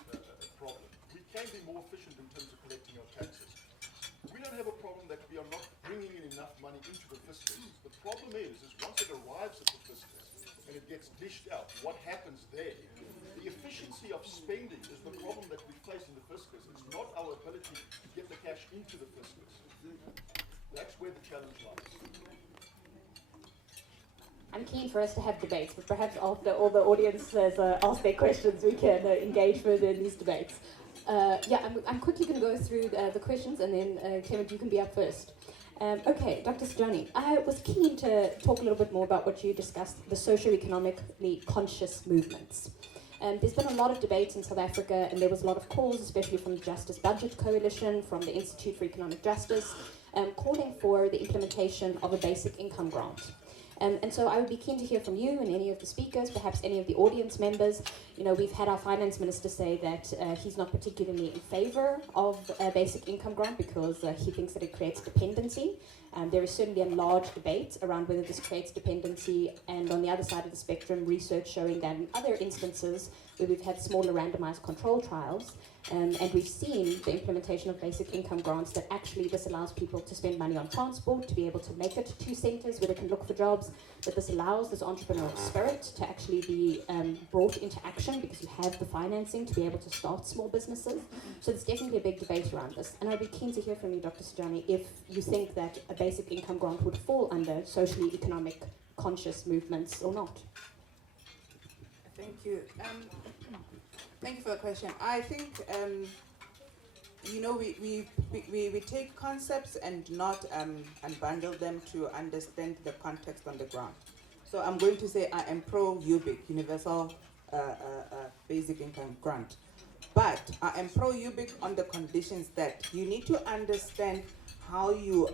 problem. We can be more efficient in terms of collecting our taxes. We don't have a problem that we are not bringing in enough money into the fiscus. The problem is once it arrives at the fiscus and it gets dished out, what happens there? The efficiency of spending is the problem that we face in the fiscus. It's not our ability to get the cash into the fiscus. That's where the challenge lies. I'm keen for us to have debates, but perhaps after all the audience has asked their questions, we can engage further in these debates. I'm quickly going to go through the questions, and then Clement, you can be up first. Okay, Dr. Sejani, I was keen to talk a little bit more about what you discussed, the socio-economically conscious movements. There's been a lot of debates in South Africa, and there was a lot of calls, especially from the Justice Budget Coalition, from the Institute for Economic Justice, calling for the implementation of a basic income grant. And so I would be keen to hear from you and any of the speakers, perhaps any of the audience members. We've had our finance minister say that he's not particularly in favor of a basic income grant because he thinks that it creates dependency. There is certainly a large debate around whether this creates dependency, and on the other side of the spectrum, research showing that in other instances where we've had smaller randomized control trials, and we've seen the implementation of basic income grants, that actually this allows people to spend money on transport, to be able to make it to centres where they can look for jobs, that this allows this entrepreneurial spirit to actually be brought into action because you have the financing to be able to start small businesses. So there's definitely a big debate around this. And I'd be keen to hear from you, Dr. Sejani, if you think that a basic income grant would fall under socially economic conscious movements or not. Thank you. Thank you for the question. I think you know, we take concepts and not unbundle them to understand the context on the ground. So I'm going to say I am pro UBIC, Universal Basic Income Grant. But I am pro UBIC on the conditions that you need to understand how you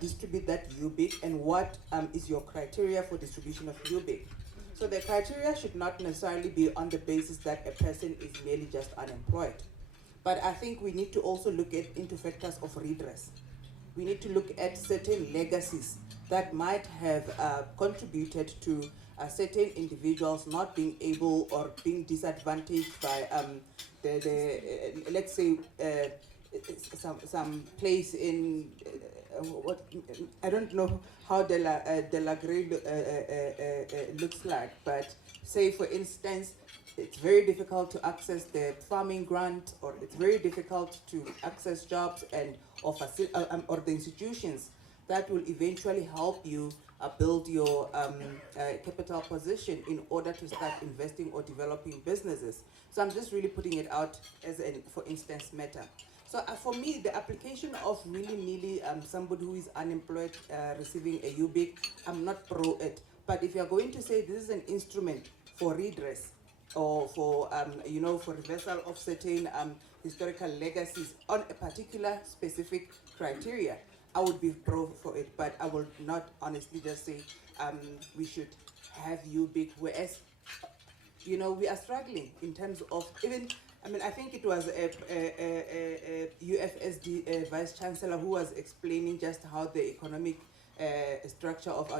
distribute that UBIC and what is your criteria for distribution of UBIC. So the criteria should not necessarily be on the basis that a person is merely just unemployed. But I think we need to also look into factors of redress. We need to look at certain legacies that might have contributed to certain individuals not being able or being disadvantaged by let's say some place in what I don't know how De La Grey looks like, but say for instance it's very difficult to access the farming grant, or it's very difficult to access jobs and or the institutions that will eventually help you build your capital position in order to start investing or developing businesses. So I'm just really putting it out as an for instance matter. So for me, the application of really somebody who is unemployed receiving a UBIC, I'm not pro it. But if you're going to say this is an instrument for redress or for for reversal of certain historical legacies on a particular specific criteria, I would be pro for it. But I would not honestly just say we should have UBIC, whereas we are struggling in terms of even. I mean, I think it was a UFSD Vice Chancellor who was explaining just how the economic structure of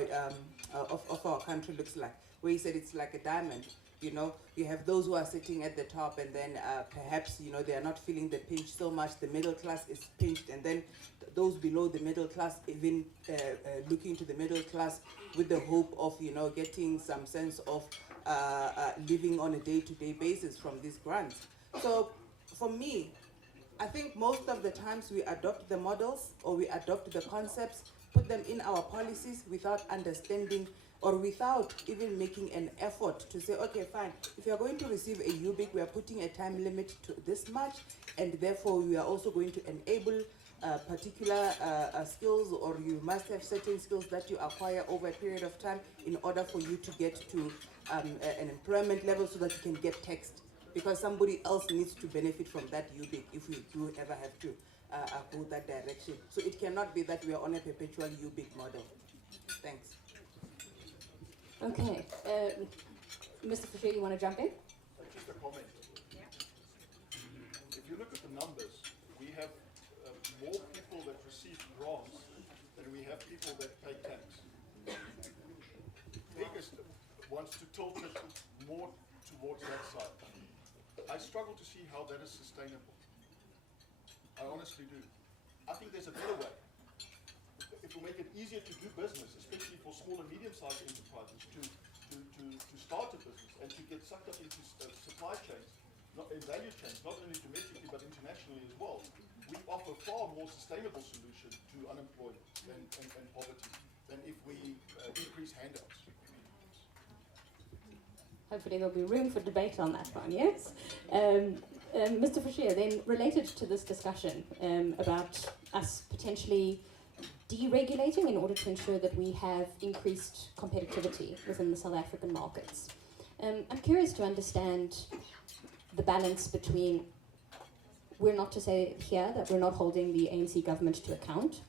our country looks like, where he said it's like a diamond. You have those who are sitting at the top, and then perhaps they are not feeling the pinch so much. The middle class is pinched, and then those below the middle class even looking to the middle class with the hope of getting some sense of living on a day-to-day basis from these grants. So for me, I think most of the times we adopt the models or we adopt the concepts, put them in our policies without understanding or without even making an effort to say, okay, fine, if you're going to receive a UBIC, we are putting a time limit to this much, and therefore we are also going to enable particular skills, or you must have certain skills that you acquire over a period of time in order for you to get to an employment level so that you can get taxed. Because somebody else needs to benefit from that UBIC if we do ever have to go that direction. So it cannot be that we are on a perpetual UBIC model. Thanks. Okay. Mr. Fisher, you want to jump in? Just a comment. If you look at the numbers, we have more people that receive grants than we have people that pay tax. Vegas wants to tilt it more towards that side. I struggle to see how that is sustainable. I honestly do. I think there's a better way. It will make it easier to do business, especially for small and medium-sized enterprises, to start a business and to get sucked up into supply chains, not in value chains, not only domestically but internationally as well. We offer far more sustainable solution to unemployment and poverty than if we increase handouts. Hopefully there'll be room for debate on that one, yes? Mr. Fisher, then related to this discussion about us potentially deregulating in order to ensure that we have increased competitivity within the South African markets. I'm curious to understand the balance between, we're not to say here that we're not holding the ANC government to account,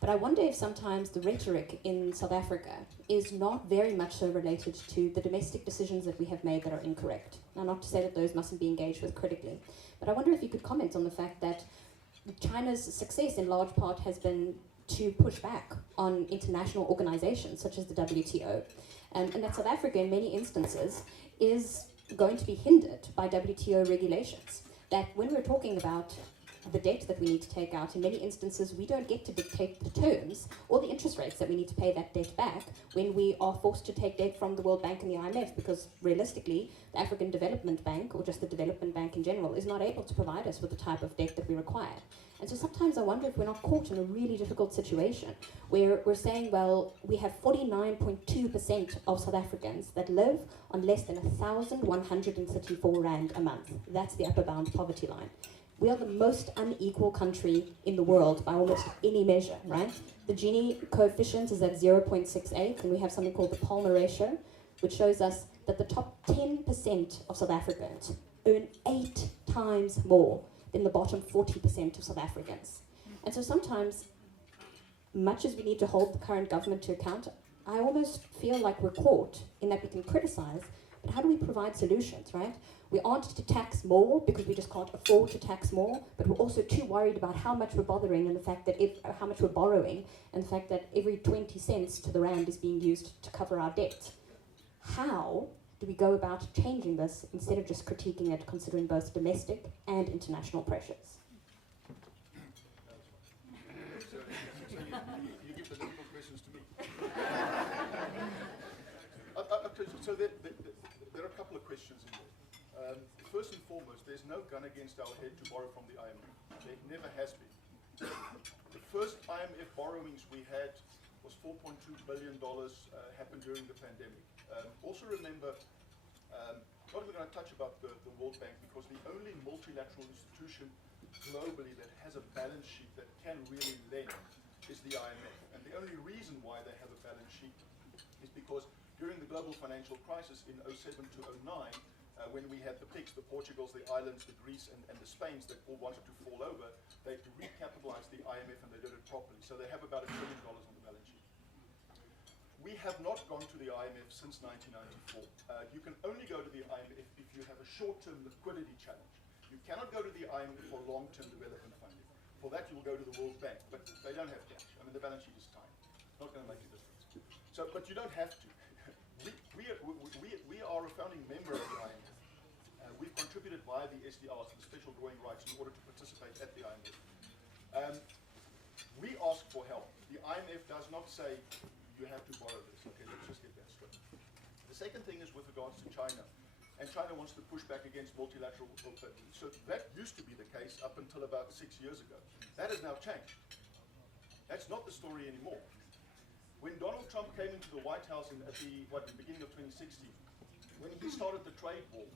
but I wonder if sometimes the rhetoric in South Africa is not very much so related to the domestic decisions that we have made that are incorrect. Now, not to say that those mustn't be engaged with critically, but I wonder if you could comment on the fact that China's success in large part has been to push back on international organizations such as the WTO, and that South Africa in many instances is going to be hindered by WTO regulations. That when we're talking about the debt that we need to take out, in many instances we don't get to dictate the terms or the interest rates that we need to pay that debt back when we are forced to take debt from the World Bank and the IMF, because realistically the African Development Bank, or just the Development Bank in general, is not able to provide us with the type of debt that we require. And so sometimes I wonder if we're not caught in a really difficult situation where we're saying, well, we have 49.2% of South Africans that live on less than 1,134 Rand a month. That's the upper bound poverty line. We are the most unequal country in the world by almost any measure, right? The Gini coefficient is at 0.68, and we have something called the Palmer ratio, which shows us that the top 10% of South Africans earn 8 times more than the bottom 40% of South Africans. And so sometimes, much as we need to hold the current government to account, I almost feel like we're caught in that we can criticize, but how do we provide solutions, right? We aren't to tax more because we just can't afford to tax more, but we're also too worried about how much we're bothering and the fact that how much we're borrowing, and the fact that every 20 cents to the rand is being used to cover our debt. How do we go about changing this instead of just critiquing it, considering both domestic and international pressures? You give the difficult questions to me. So there are a couple of questions in there. First and foremost, there's no gun against our head to borrow from the IMF. There never has been. The first IMF borrowings we had was $4.2 billion, happened during the pandemic. Also remember, not even going to touch about the World Bank, because the only multilateral institution globally that has a balance sheet that can really lend is the IMF. And the only reason why they have a balance sheet is because during the global financial crisis in 07 to 09, when we had the PIGS, the Portugals, the Irelands, the Greece, and the Spains that all wanted to fall over, they recapitalized the IMF and they did it properly. So they have about $1 trillion on the balance sheet. We have not gone to the IMF since 1994. You can only go to the IMF if you have a short-term liquidity challenge. You cannot go to the IMF for long-term development funding. For that, you will go to the World Bank, but they don't have cash. I mean, the balance sheet is tiny. It's not going to make a difference. So, but you don't have to. We are a founding member of the IMF. We've contributed via the SDRs, the special drawing rights, in order to participate at the IMF. We ask for help. The IMF does not say, you have to borrow this. Okay, let's just get that straight. The second thing is with regards to China. And China wants to push back against multilateral. So that used to be the case up until about 6 years ago. That has now changed. That's not the story anymore. When Donald Trump came into the White House at the beginning of 2016, when he started the trade war,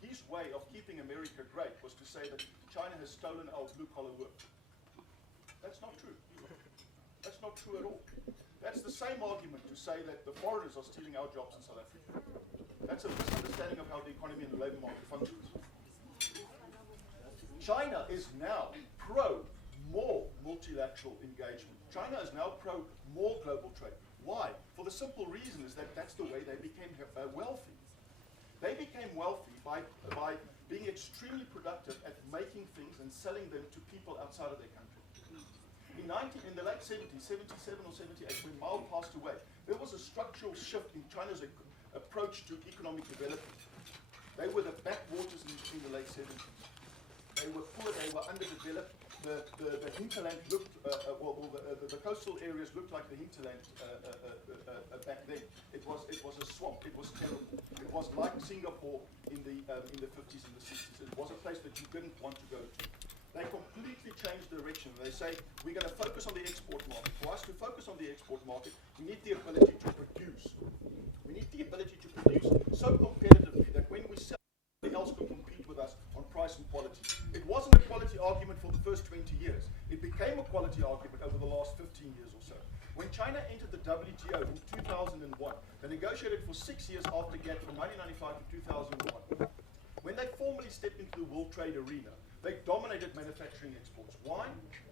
his way of keeping America great was to say that China has stolen our blue-collar work. That's not true. That's not true at all. That's the same argument to say that the foreigners are stealing our jobs in South Africa. That's a misunderstanding of how the economy and the labor market functions. China is now pro more multilateral engagement. China is now pro more global trade. Why? For the simple reason is that that's the way they became wealthy. They became wealthy by being extremely productive at making things and selling them to people outside of their country. In the late 70s, 77 or 78, when Mao passed away, there was a structural shift in China's approach to economic development. They were the backwaters in the late 70s. They were poor, they were underdeveloped. The hinterland looked, the coastal areas looked like the hinterland back then. It was a swamp. It was terrible. It was like Singapore in the 50s and the 60s. It was a place that you didn't want to go to. They completely changed direction. They say, we're going to focus on the export market. For us to focus on the export market, we need the ability to produce. We need the ability to produce so competitively that when we sell, nobody else can compete with us on price and quality. It wasn't a quality argument for the first 20 years. It became a quality argument over the last 15 years or so. When China entered the WTO in 2001, they negotiated for 6 years after GATT from 1995 to 2001. When they formally stepped into the world trade arena, they dominated manufacturing exports. Why?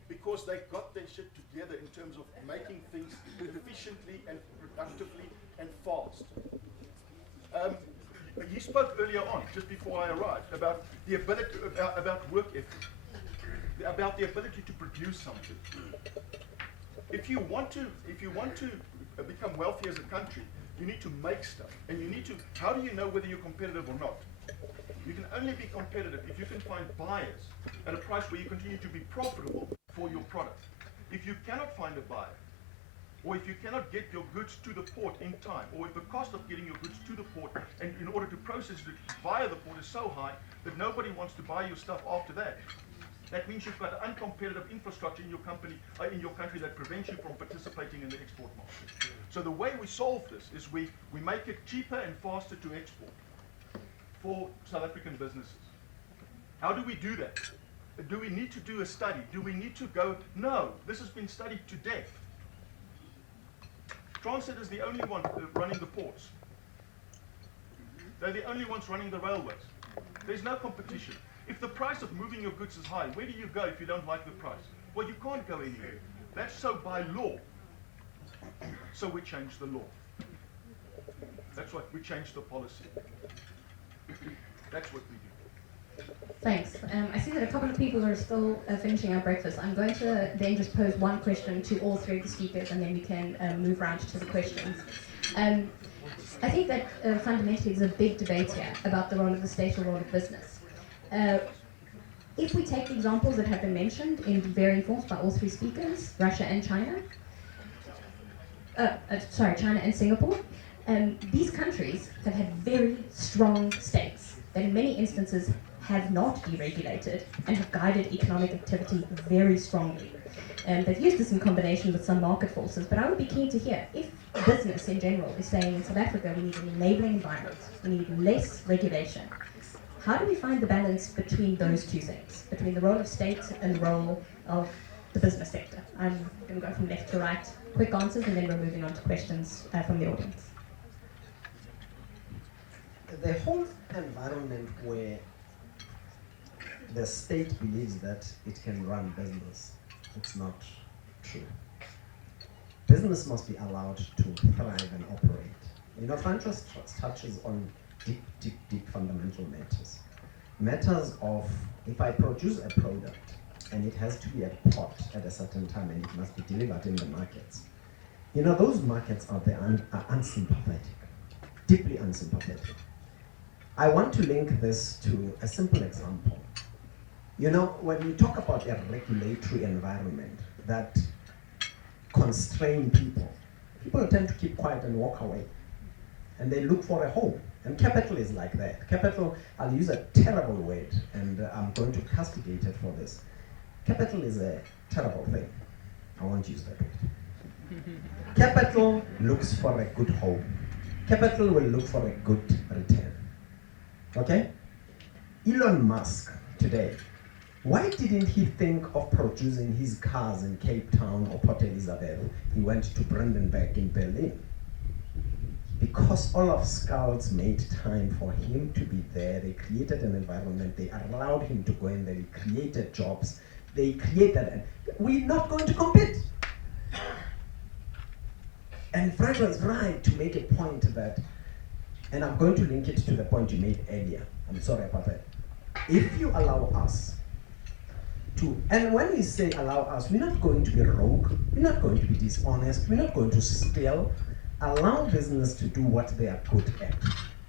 Because they got their shit together in terms of making things efficiently and productively and fast. He spoke earlier on, just before I arrived, about the ability, about work ethic, about the ability to produce something. If you want to become wealthy as a country, you need to make stuff, and you need to. How do you know whether you're competitive or not? You can only be competitive if you can find buyers at a price where you continue to be profitable for your product. If you cannot find a buyer, or if you cannot get your goods to the port in time, or if the cost of getting your goods to the port and in order to process it via the port is so high that nobody wants to buy your stuff after that, that means you've got an uncompetitive infrastructure in your country that prevents you from participating in the export market. So the way we solve this is we make it cheaper and faster to export for South African businesses. How do we do that? Do we need to do a study? Do we need to go? No, this has been studied to death. Transnet is the only one running the ports. They're the only ones running the railways. There's no competition. If the price of moving your goods is high, where do you go if you don't like the price? Well, you can't go anywhere. That's so by law. So we change the law. That's what we change the policy. That's what we do. Thanks. I see that a couple of people are still finishing our breakfast. I'm going to then just pose one question to all three of the speakers, and then we can move round to the questions. I think that fundamentally there's a big debate here about the role of the state or role of business. If we take the examples that have been mentioned in varying forms by all three speakers, Russia and China, China and Singapore, these countries have had very strong states that in many instances have not deregulated and have guided economic activity very strongly. They've used this in combination with some market forces, but I would be keen to hear if business in general is saying in South Africa we need an enabling environment, we need less regulation. How do we find the balance between those two things, between the role of state and the role of the business sector? I'm going to go from left to right, quick answers, and then we're moving on to questions from the audience. The whole environment where the state believes that it can run business, it's not true. Business must be allowed to thrive and operate. You know, franchise touches on deep fundamental matters. Matters of, if I produce a product and it has to be at pot at a certain time and it must be delivered in the markets, you know, those markets out there are unsympathetic, deeply unsympathetic. I want to link this to a simple example. You know, when we talk about a regulatory environment that constrain people, people tend to keep quiet and walk away. And they look for a home. And capital is like that. Capital, I'll use a terrible word, and I'm going to castigate it for this. Capital is a terrible thing. I won't use that word. Capital looks for a good home. Capital will look for a good return. Okay? Elon Musk today, why didn't he think of producing his cars in Cape Town or Port Elizabeth? He went to Brandenburg in Berlin. Because all of Skulls made time for him to be there. They created an environment. They allowed him to go in there. They created jobs. They created, and we're not going to compete. And Frank was right to make a point that, and I'm going to link it to the point you made earlier. I'm sorry about that. If you allow us to, and when we say allow us, we're not going to be rogue. We're not going to be dishonest. We're not going to steal. Allow business to do what they are good at,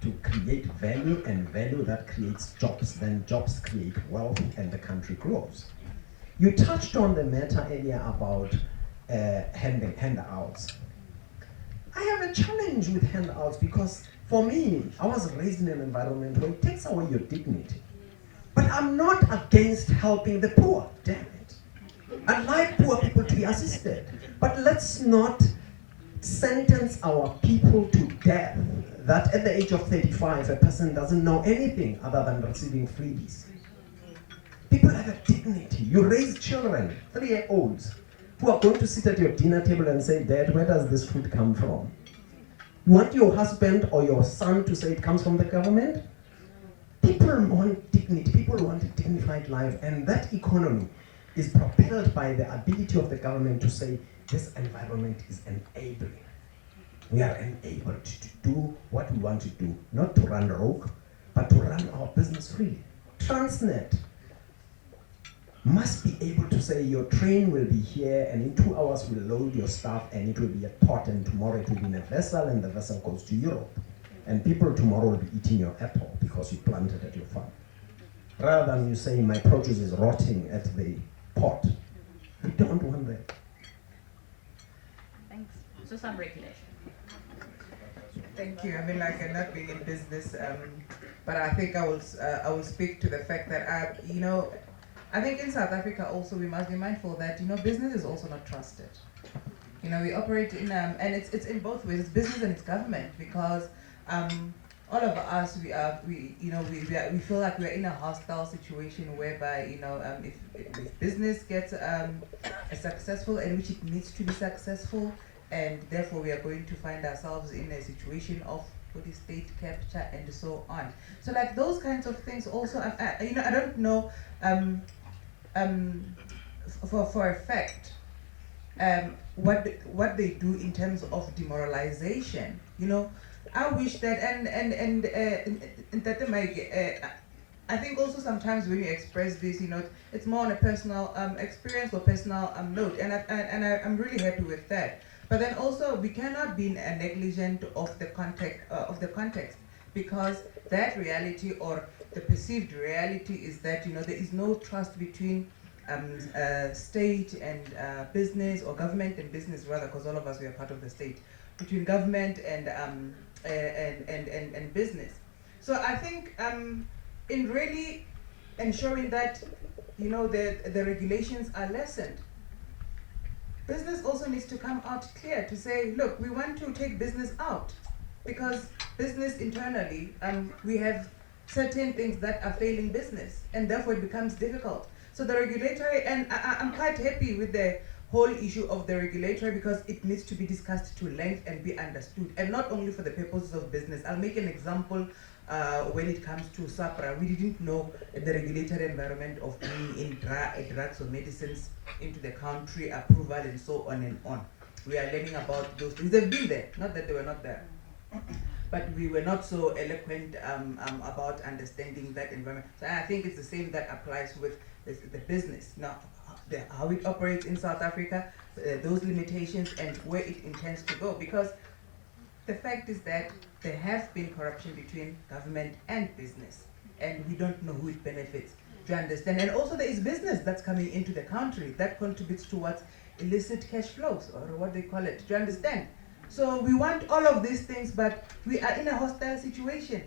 to create value, and value that creates jobs. Then jobs create wealth and the country grows. You touched on the matter earlier about handouts. I have a challenge with handouts because for me, I was raised in an environment where it takes away your dignity. But I'm not against helping the poor, damn it. I'd like poor people to be assisted. But let's not sentence our people to death that at the age of 35 a person doesn't know anything other than receiving freebies. People have a dignity. You raise children, 3-year-olds, who are going to sit at your dinner table and say, Dad, where does this food come from? You want your husband or your son to say it comes from the government? People want dignity. People want a dignified life, and that economy is propelled by the ability of the government to say, this environment is enabling. We are enabled to do what we want to do, not to run rogue, but to run our business freely. Transnet must be able to say your train will be here and in 2 hours we'll load your stuff and it will be at port and tomorrow it will be in a vessel and the vessel goes to Europe. And people tomorrow will be eating your apple because you planted at your farm. Rather than you saying my produce is rotting at the port. We don't want that. Thanks. So some regulation. Thank you. I mean, I cannot be in business, but I think I will speak to the fact that I think in South Africa also we must be mindful that business is also not trusted. We operate in and it's in both ways. It's business and it's government because all of us, we feel like we're in a hostile situation whereby, if business gets successful, and which it needs to be successful, and therefore we are going to find ourselves in a situation of state capture and so on. So like those kinds of things also, I don't know for a fact what they do in terms of demoralization. I wish that and that Mike, I think also sometimes when you express this, it's more on a personal experience or personal note, and I'm really happy with that. But then also we cannot be negligent of the context, because that reality or the perceived reality is that there is no trust between state and business, or government and business rather, because all of us, we are part of the state, between government and business. So I think in really ensuring that the regulations are lessened, business also needs to come out clear to say, look, we want to take business out, because business internally, we have certain things that are failing business, and therefore it becomes difficult. So the regulatory, and I'm quite happy with the whole issue of the regulatory, because it needs to be discussed to length and be understood, and not only for the purposes of business. I'll make an example. When it comes to SAPRA, we didn't know the regulatory environment of bringing in drugs or medicines into the country, approval and so on and on. We are learning about those things. They've been there, not that they were not there. But we were not so eloquent about understanding that environment. So I think it's the same that applies with the business. Now, how it operates in South Africa, those limitations, and where it intends to go. Because the fact is that there have been corruption between government and business, and we don't know who it benefits. Do you understand? And also there is business that's coming into the country that contributes towards illicit cash flows, or what they call it. Do you understand? So we want all of these things, but we are in a hostile situation.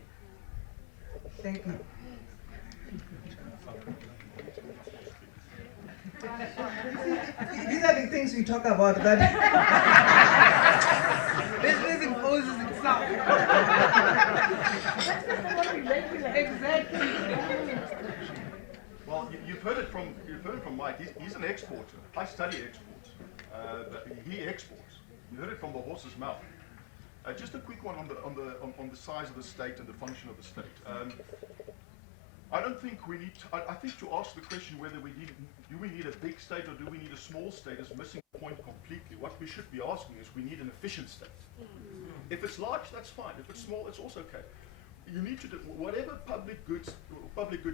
Thank you. These are the things we talk about, that business imposes itself. Exactly. Well, you've heard it from Mike. He's an exporter. I study exports, but he exports. You heard it from the horse's mouth. Just a quick one on the size of the state and the function of the state. I don't think we need. I think to ask the question whether do we need a big state or do we need a small state is missing the point completely. What we should be asking is, we need an efficient state. If it's large, that's fine. If it's small, it's also okay. You need to do whatever public good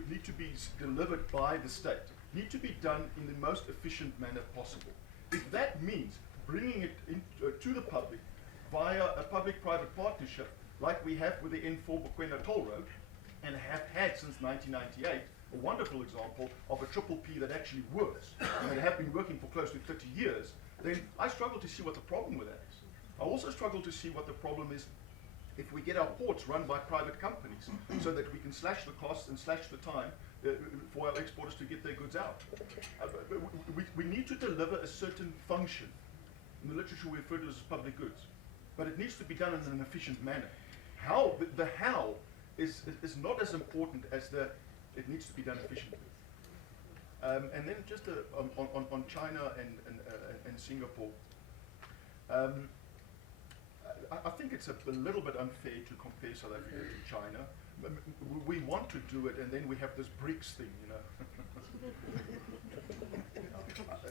need to be delivered by the state need to be done in the most efficient manner possible. If that means bringing it to the public via a public-private partnership, like we have with the N4 Bukwena toll road, and have had since 1998, a wonderful example of a triple P that actually works, and have been working for close to 30 years, then I struggle to see what the problem with that is. I also struggle to see what the problem is if we get our ports run by private companies, so that we can slash the costs and slash the time for our exporters to get their goods out. We need to deliver a certain function. In the literature we refer to as public goods, but it needs to be done in an efficient manner. The how is not as important as it needs to be done efficiently. And then just on China and Singapore, I think it's a little bit unfair to compare South Africa to China. We want to do it, and then we have this BRICS thing,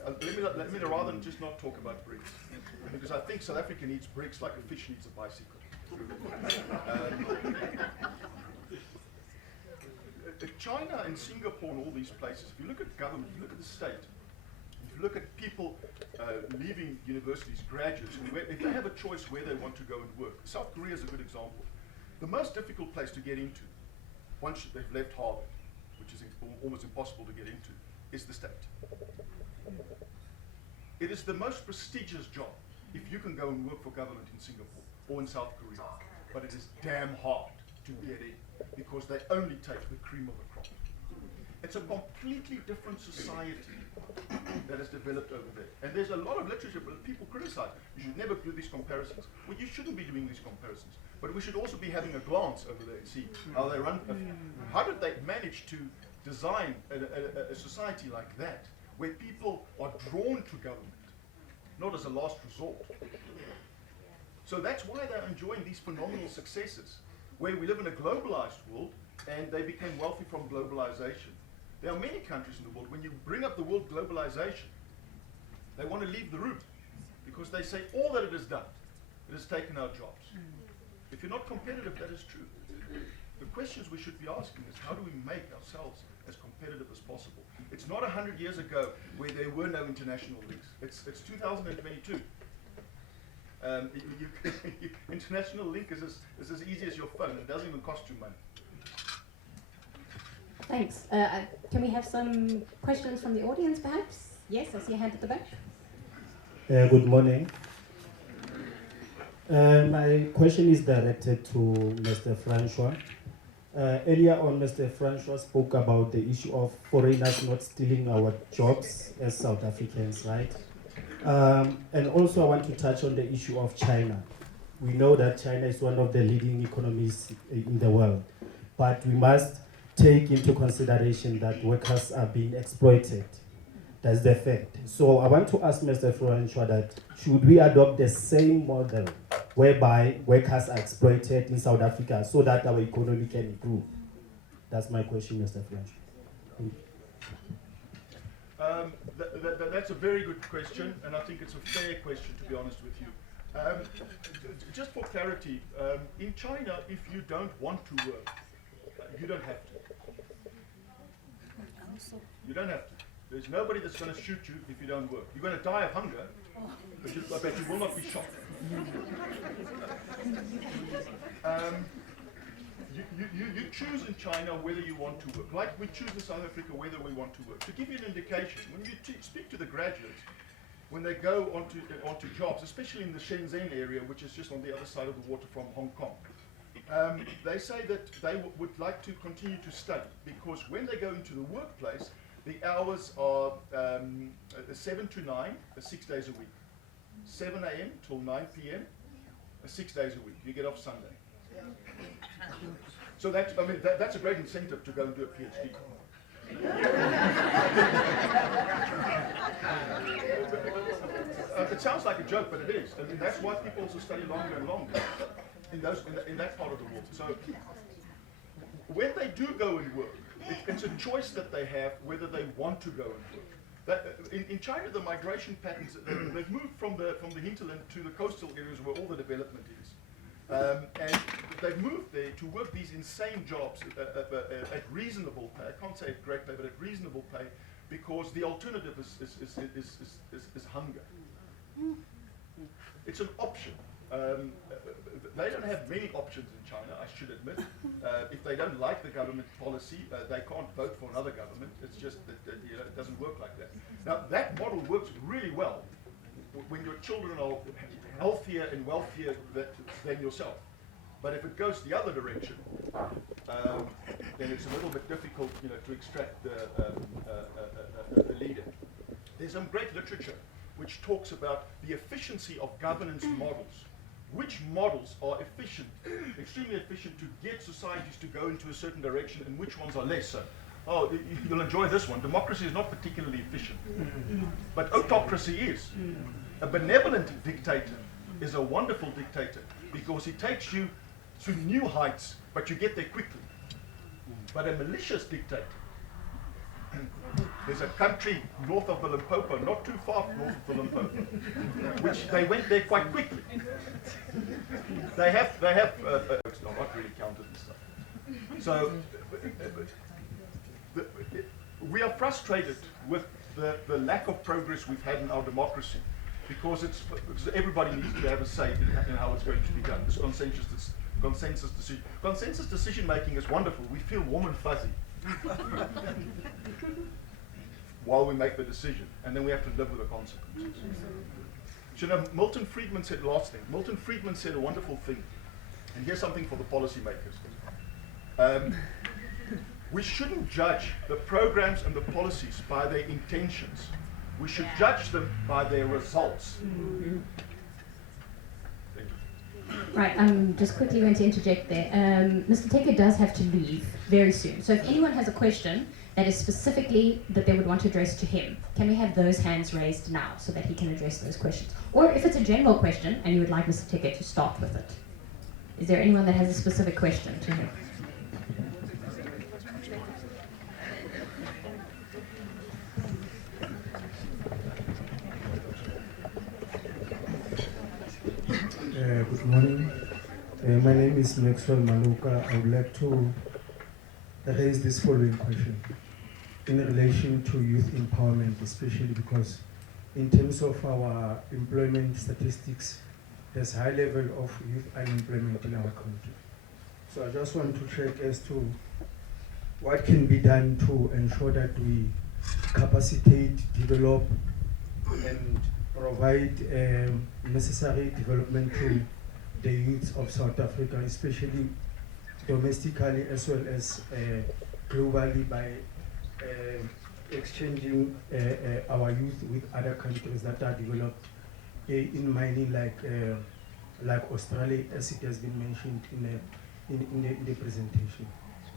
Let me rather than just not talk about BRICS, because I think South Africa needs BRICS like a fish needs a bicycle. China and Singapore and all these places, if you look at government, if you look at the state, if you look at people leaving universities, graduates, and if they have a choice where they want to go and work, South Korea is a good example. The most difficult place to get into, once they've left Harvard, which is almost impossible to get into, is the state. It is the most prestigious job if you can go and work for government in Singapore or in South Korea, but it is damn hard to get in because they only take the cream of the crop. It's a completely different society that has developed over there. And there's a lot of literature, but people criticize. You should never do these comparisons. Well, you shouldn't be doing these comparisons. But we should also be having a glance over there and see how they run. How did they manage to design a society like that, where people are drawn to government, not as a last resort? So that's why they're enjoying these phenomenal successes, where we live in a globalized world, and they became wealthy from globalization. There are many countries in the world, when you bring up the word globalization, they want to leave the room, because they say all that it has done, it has taken our jobs. If you're not competitive, that is true. The questions we should be asking is, how do we make ourselves as competitive as possible? It's not 100 years ago where there were no international links. It's 2022. International link is as easy as your phone. It doesn't even cost you money. Thanks. Can we have some questions from the audience, perhaps? Yes, I see a hand at the back. Good morning. My question is directed to Mr. Francois. Earlier on, Mr. Francois spoke about the issue of foreigners not stealing our jobs as South Africans, right? And also I want to touch on the issue of China. We know that China is one of the leading economies in the world, but we must take into consideration that workers are being exploited. That's the fact. So I want to ask Mr. Francois that should we adopt the same model whereby workers are exploited in South Africa so that our economy can improve? That's my question, Mr. Francois. That's a very good question, and I think it's a fair question, to be honest with you. Just for clarity, in China, if you don't want to work, you don't have to. You don't have to. There's nobody that's going to shoot you if you don't work. You're going to die of hunger, but you will not be shot. You choose in China whether you want to work. Like we choose in South Africa whether we want to work. To give you an indication, when you speak to the graduates, when they go onto jobs, especially in the Shenzhen area, which is just on the other side of the water from Hong Kong, they say that they would like to continue to study, because when they go into the workplace, the hours are 7 to 9, 6 days a week. 7 a.m. till 9 p.m., 6 days a week. You get off Sunday. So that's a great incentive to go and do a PhD. It sounds like a joke, but it is. I mean, that's why people also study longer and longer in that part of the world. So when they do go and work, it's a choice that they have whether they want to go and work. In China, the migration patterns, they've moved from the hinterland to the coastal areas where all the development is. And they've moved there to work these insane jobs at reasonable pay. I can't say at great pay, but at reasonable pay, because the alternative is hunger. It's an option. They don't have many options in China, I should admit. If they don't like the government policy, they can't vote for another government. It's just that it doesn't work like that. Now, that model works really well when your children are healthier and wealthier than yourself. But if it goes the other direction, then it's a little bit difficult, to extract a leader. There's some great literature which talks about the efficiency of governance models. Which models are efficient, extremely efficient, to get societies to go into a certain direction, and which ones are less so? Oh, you'll enjoy this one. Democracy is not particularly efficient, but autocracy is. A benevolent dictator is a wonderful dictator because he takes you to new heights, but you get there quickly. But a malicious dictator, there's a country north of the Limpopo, not too far north of the Limpopo, which they went there quite quickly. They have it's not really counted and stuff. So we are frustrated with the lack of progress we've had in our democracy, because everybody needs to have a say in how it's going to be done. This consensus decision. Consensus decision making is wonderful. We feel warm and fuzzy while we make the decision, and then we have to live with the consequences. So Milton Friedman said last thing. Milton Friedman said a wonderful thing, and here's something for the policymakers. we shouldn't judge the programs and the policies by their intentions. We should judge them by their results. Thank you. Right, I'm just quickly going to interject there. Mr. Teke does have to leave very soon. So if anyone has a question that is specifically that they would want to address to him, can we have those hands raised now so that he can address those questions? Or if it's a general question and you would like Mr. Teke to start with it. Is there anyone that has a specific question to him? Good morning. My name is Maxwell Maluka. I would like to raise this following question in relation to youth empowerment, especially because in terms of our employment statistics, there's high level of youth unemployment in our country. So I just want to check as to what can be done to ensure that we capacitate, develop, and provide necessary development to the youth of South Africa, especially domestically as well as globally, by exchanging our youth with other countries that are developed in mining, like Australia, as it has been mentioned in the presentation.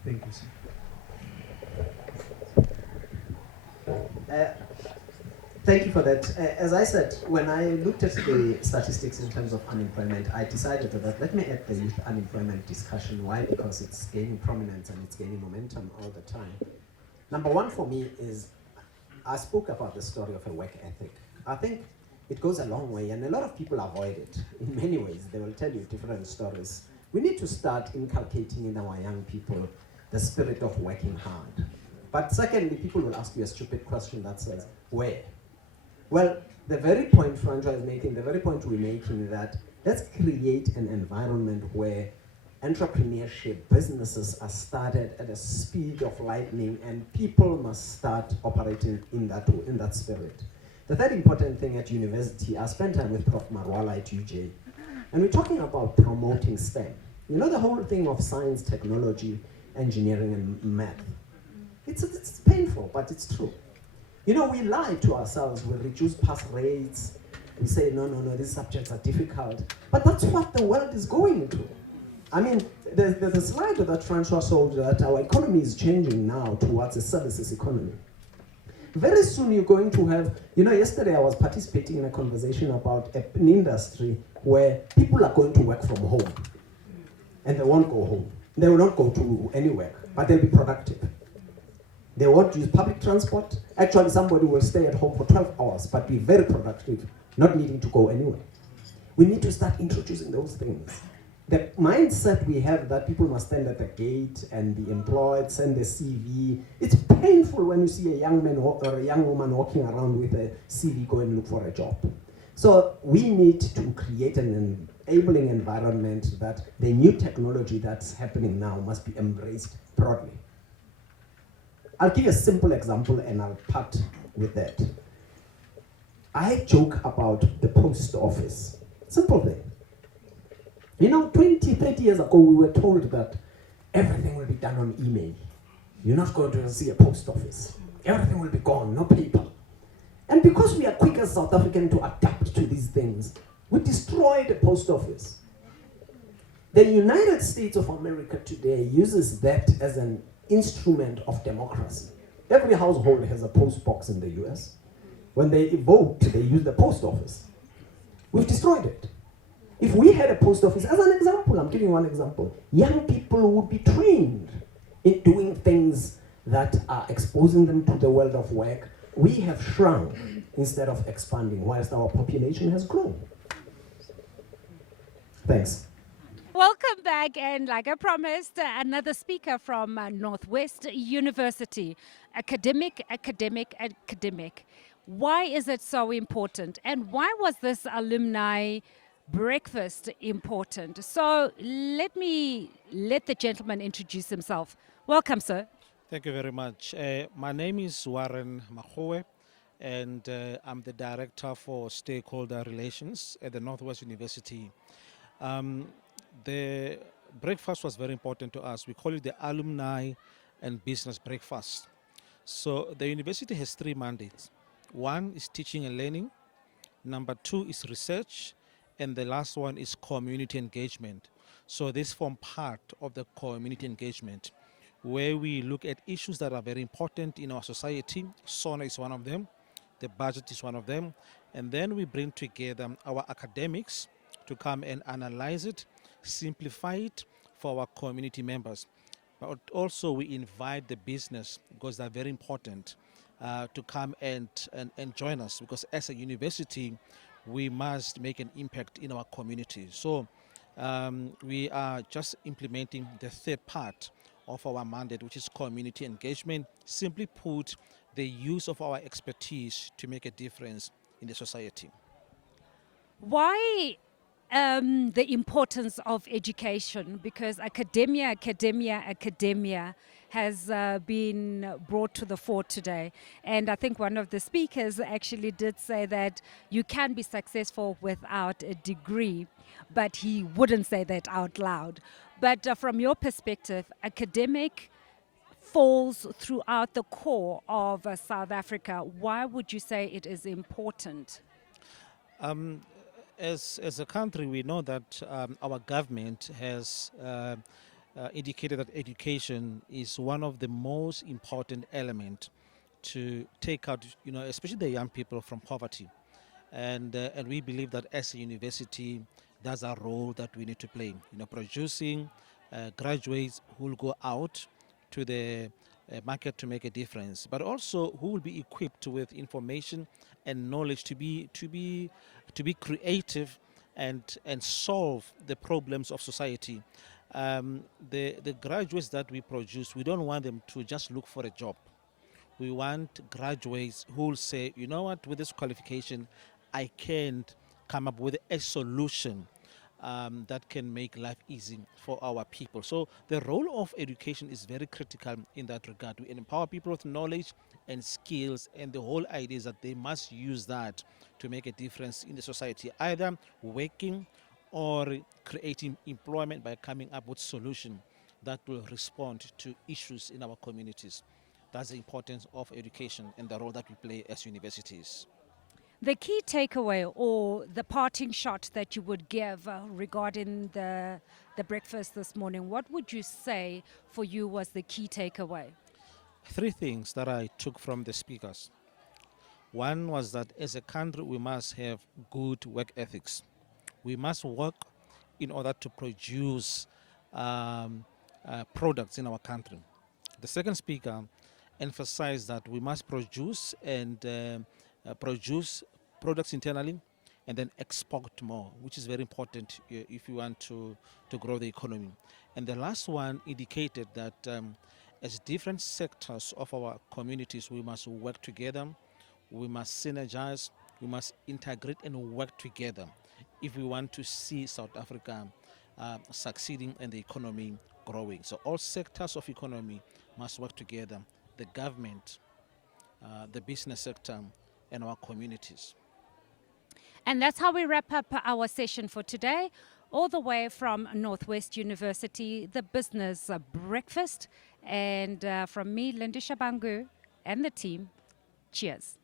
Thank you, sir. Thank you for that. As I said, when I looked at the statistics in terms of unemployment, I decided that let me add the youth unemployment discussion. Why? Because it's gaining prominence and it's gaining momentum all the time. Number one for me is, I spoke about the story of a work ethic. I think it goes a long way and a lot of people avoid it. In many ways, they will tell you different stories. We need to start inculcating in our young people the spirit of working hard. But secondly, people will ask you a stupid question that says, where? Well, the very point Francois is making, the very point we're making is that let's create an environment where entrepreneurship, businesses are started at a speed of lightning and people must start operating in that spirit. The third important thing at university, I spent time with Prof. Marwala at UJ, and we're talking about promoting STEM. You know, the whole thing of science, technology, engineering, and math. It's painful, but it's true. You know, we lie to ourselves, we reduce pass rates, we say, no, these subjects are difficult. But that's what the world is going to. I mean, there's a slide that Francois showed that our economy is changing now towards a services economy. Very soon you're going to have, you know, yesterday I was participating in a conversation about an industry where people are going to work from home. And they won't go home. They will not go to any work, but they'll be productive. They won't use public transport. Actually, somebody will stay at home for 12 hours, but be very productive, not needing to go anywhere. We need to start introducing those things. The mindset we have that people must stand at the gate and be employed, send a CV. It's painful when you see a young man or a young woman walking around with a CV going to look for a job. So we need to create an enabling environment that the new technology that's happening now must be embraced broadly. I'll give you a simple example and I'll part with that. I joke about the post office. Simple thing. You know, 20, 30 years ago, we were told that everything will be done on email. You're not going to see a post office. Everything will be gone, no paper. And because we are quick as South Africans to adapt to these things, we destroyed the post office. The United States of America today uses that as an instrument of democracy. Every household has a post box in the US. When they vote, they use the post office. We've destroyed it. If we had a post office, as an example, I'm giving one example, young people would be trained in doing things that are exposing them to the world of work. We have shrunk instead of expanding, whilst our population has grown. Thanks. Welcome back, and like I promised, another speaker from Northwest University. Academic. Why is it so important? And why was this alumni breakfast important? So let the gentleman introduce himself. Welcome, sir. Thank you very much. My name is Warren Mahoe, and I'm the Director for Stakeholder Relations at the Northwest University. The breakfast was very important to us. We call it the Alumni and Business Breakfast. So the university has 3 mandates. One is teaching and learning, number 2 is research, and the last one is community engagement. So this form part of the community engagement, where we look at issues that are very important in our society. SONA is one of them, the budget is one of them, and then we bring together our academics to come and analyze it, simplify it for our community members. But also we invite the business, because they're very important, to come and join us, because as a university, we must make an impact in our community. So we are just implementing the 3rd part of our mandate, which is community engagement. Simply put, the use of our expertise to make a difference in the society. Why the importance of education? Because academia has been brought to the fore today. And I think one of the speakers actually did say that you can be successful without a degree, but he wouldn't say that out loud. But from your perspective, academic falls throughout the core of South Africa. Why would you say it is important? As a country, we know that our government has indicated that education is one of the most important elements to take out, especially the young people from poverty. And we believe that as a university, that's a role that we need to play, producing graduates who will go out to the market to make a difference, but also who will be equipped with information and knowledge to be creative and solve the problems of society. The graduates that we produce, we don't want them to just look for a job. We want graduates who will say, you know what, with this qualification, I can come up with a solution that can make life easy for our people. So the role of education is very critical in that regard. We empower people with knowledge and skills, and the whole idea is that they must use that to make a difference in the society, either working or creating employment by coming up with solutions that will respond to issues in our communities. That's the importance of education and the role that we play as universities. The key takeaway or the parting shot that you would give regarding the breakfast this morning, what would you say for you was the key takeaway? 3 things that I took from the speakers. One was that as a country, we must have good work ethics. We must work in order to produce products in our country. The second speaker emphasized that we must produce and produce products internally and then export more, which is very important if you want to grow the economy. And the last one indicated that as different sectors of our communities, we must work together, we must synergize, we must integrate and work together if we want to see South Africa succeeding and the economy growing. So all sectors of economy must work together, the government, the business sector, and our communities. And that's how we wrap up our session for today. All the way from Northwest University, the Business Breakfast. And from me, Linda Shabangu, and the team, cheers.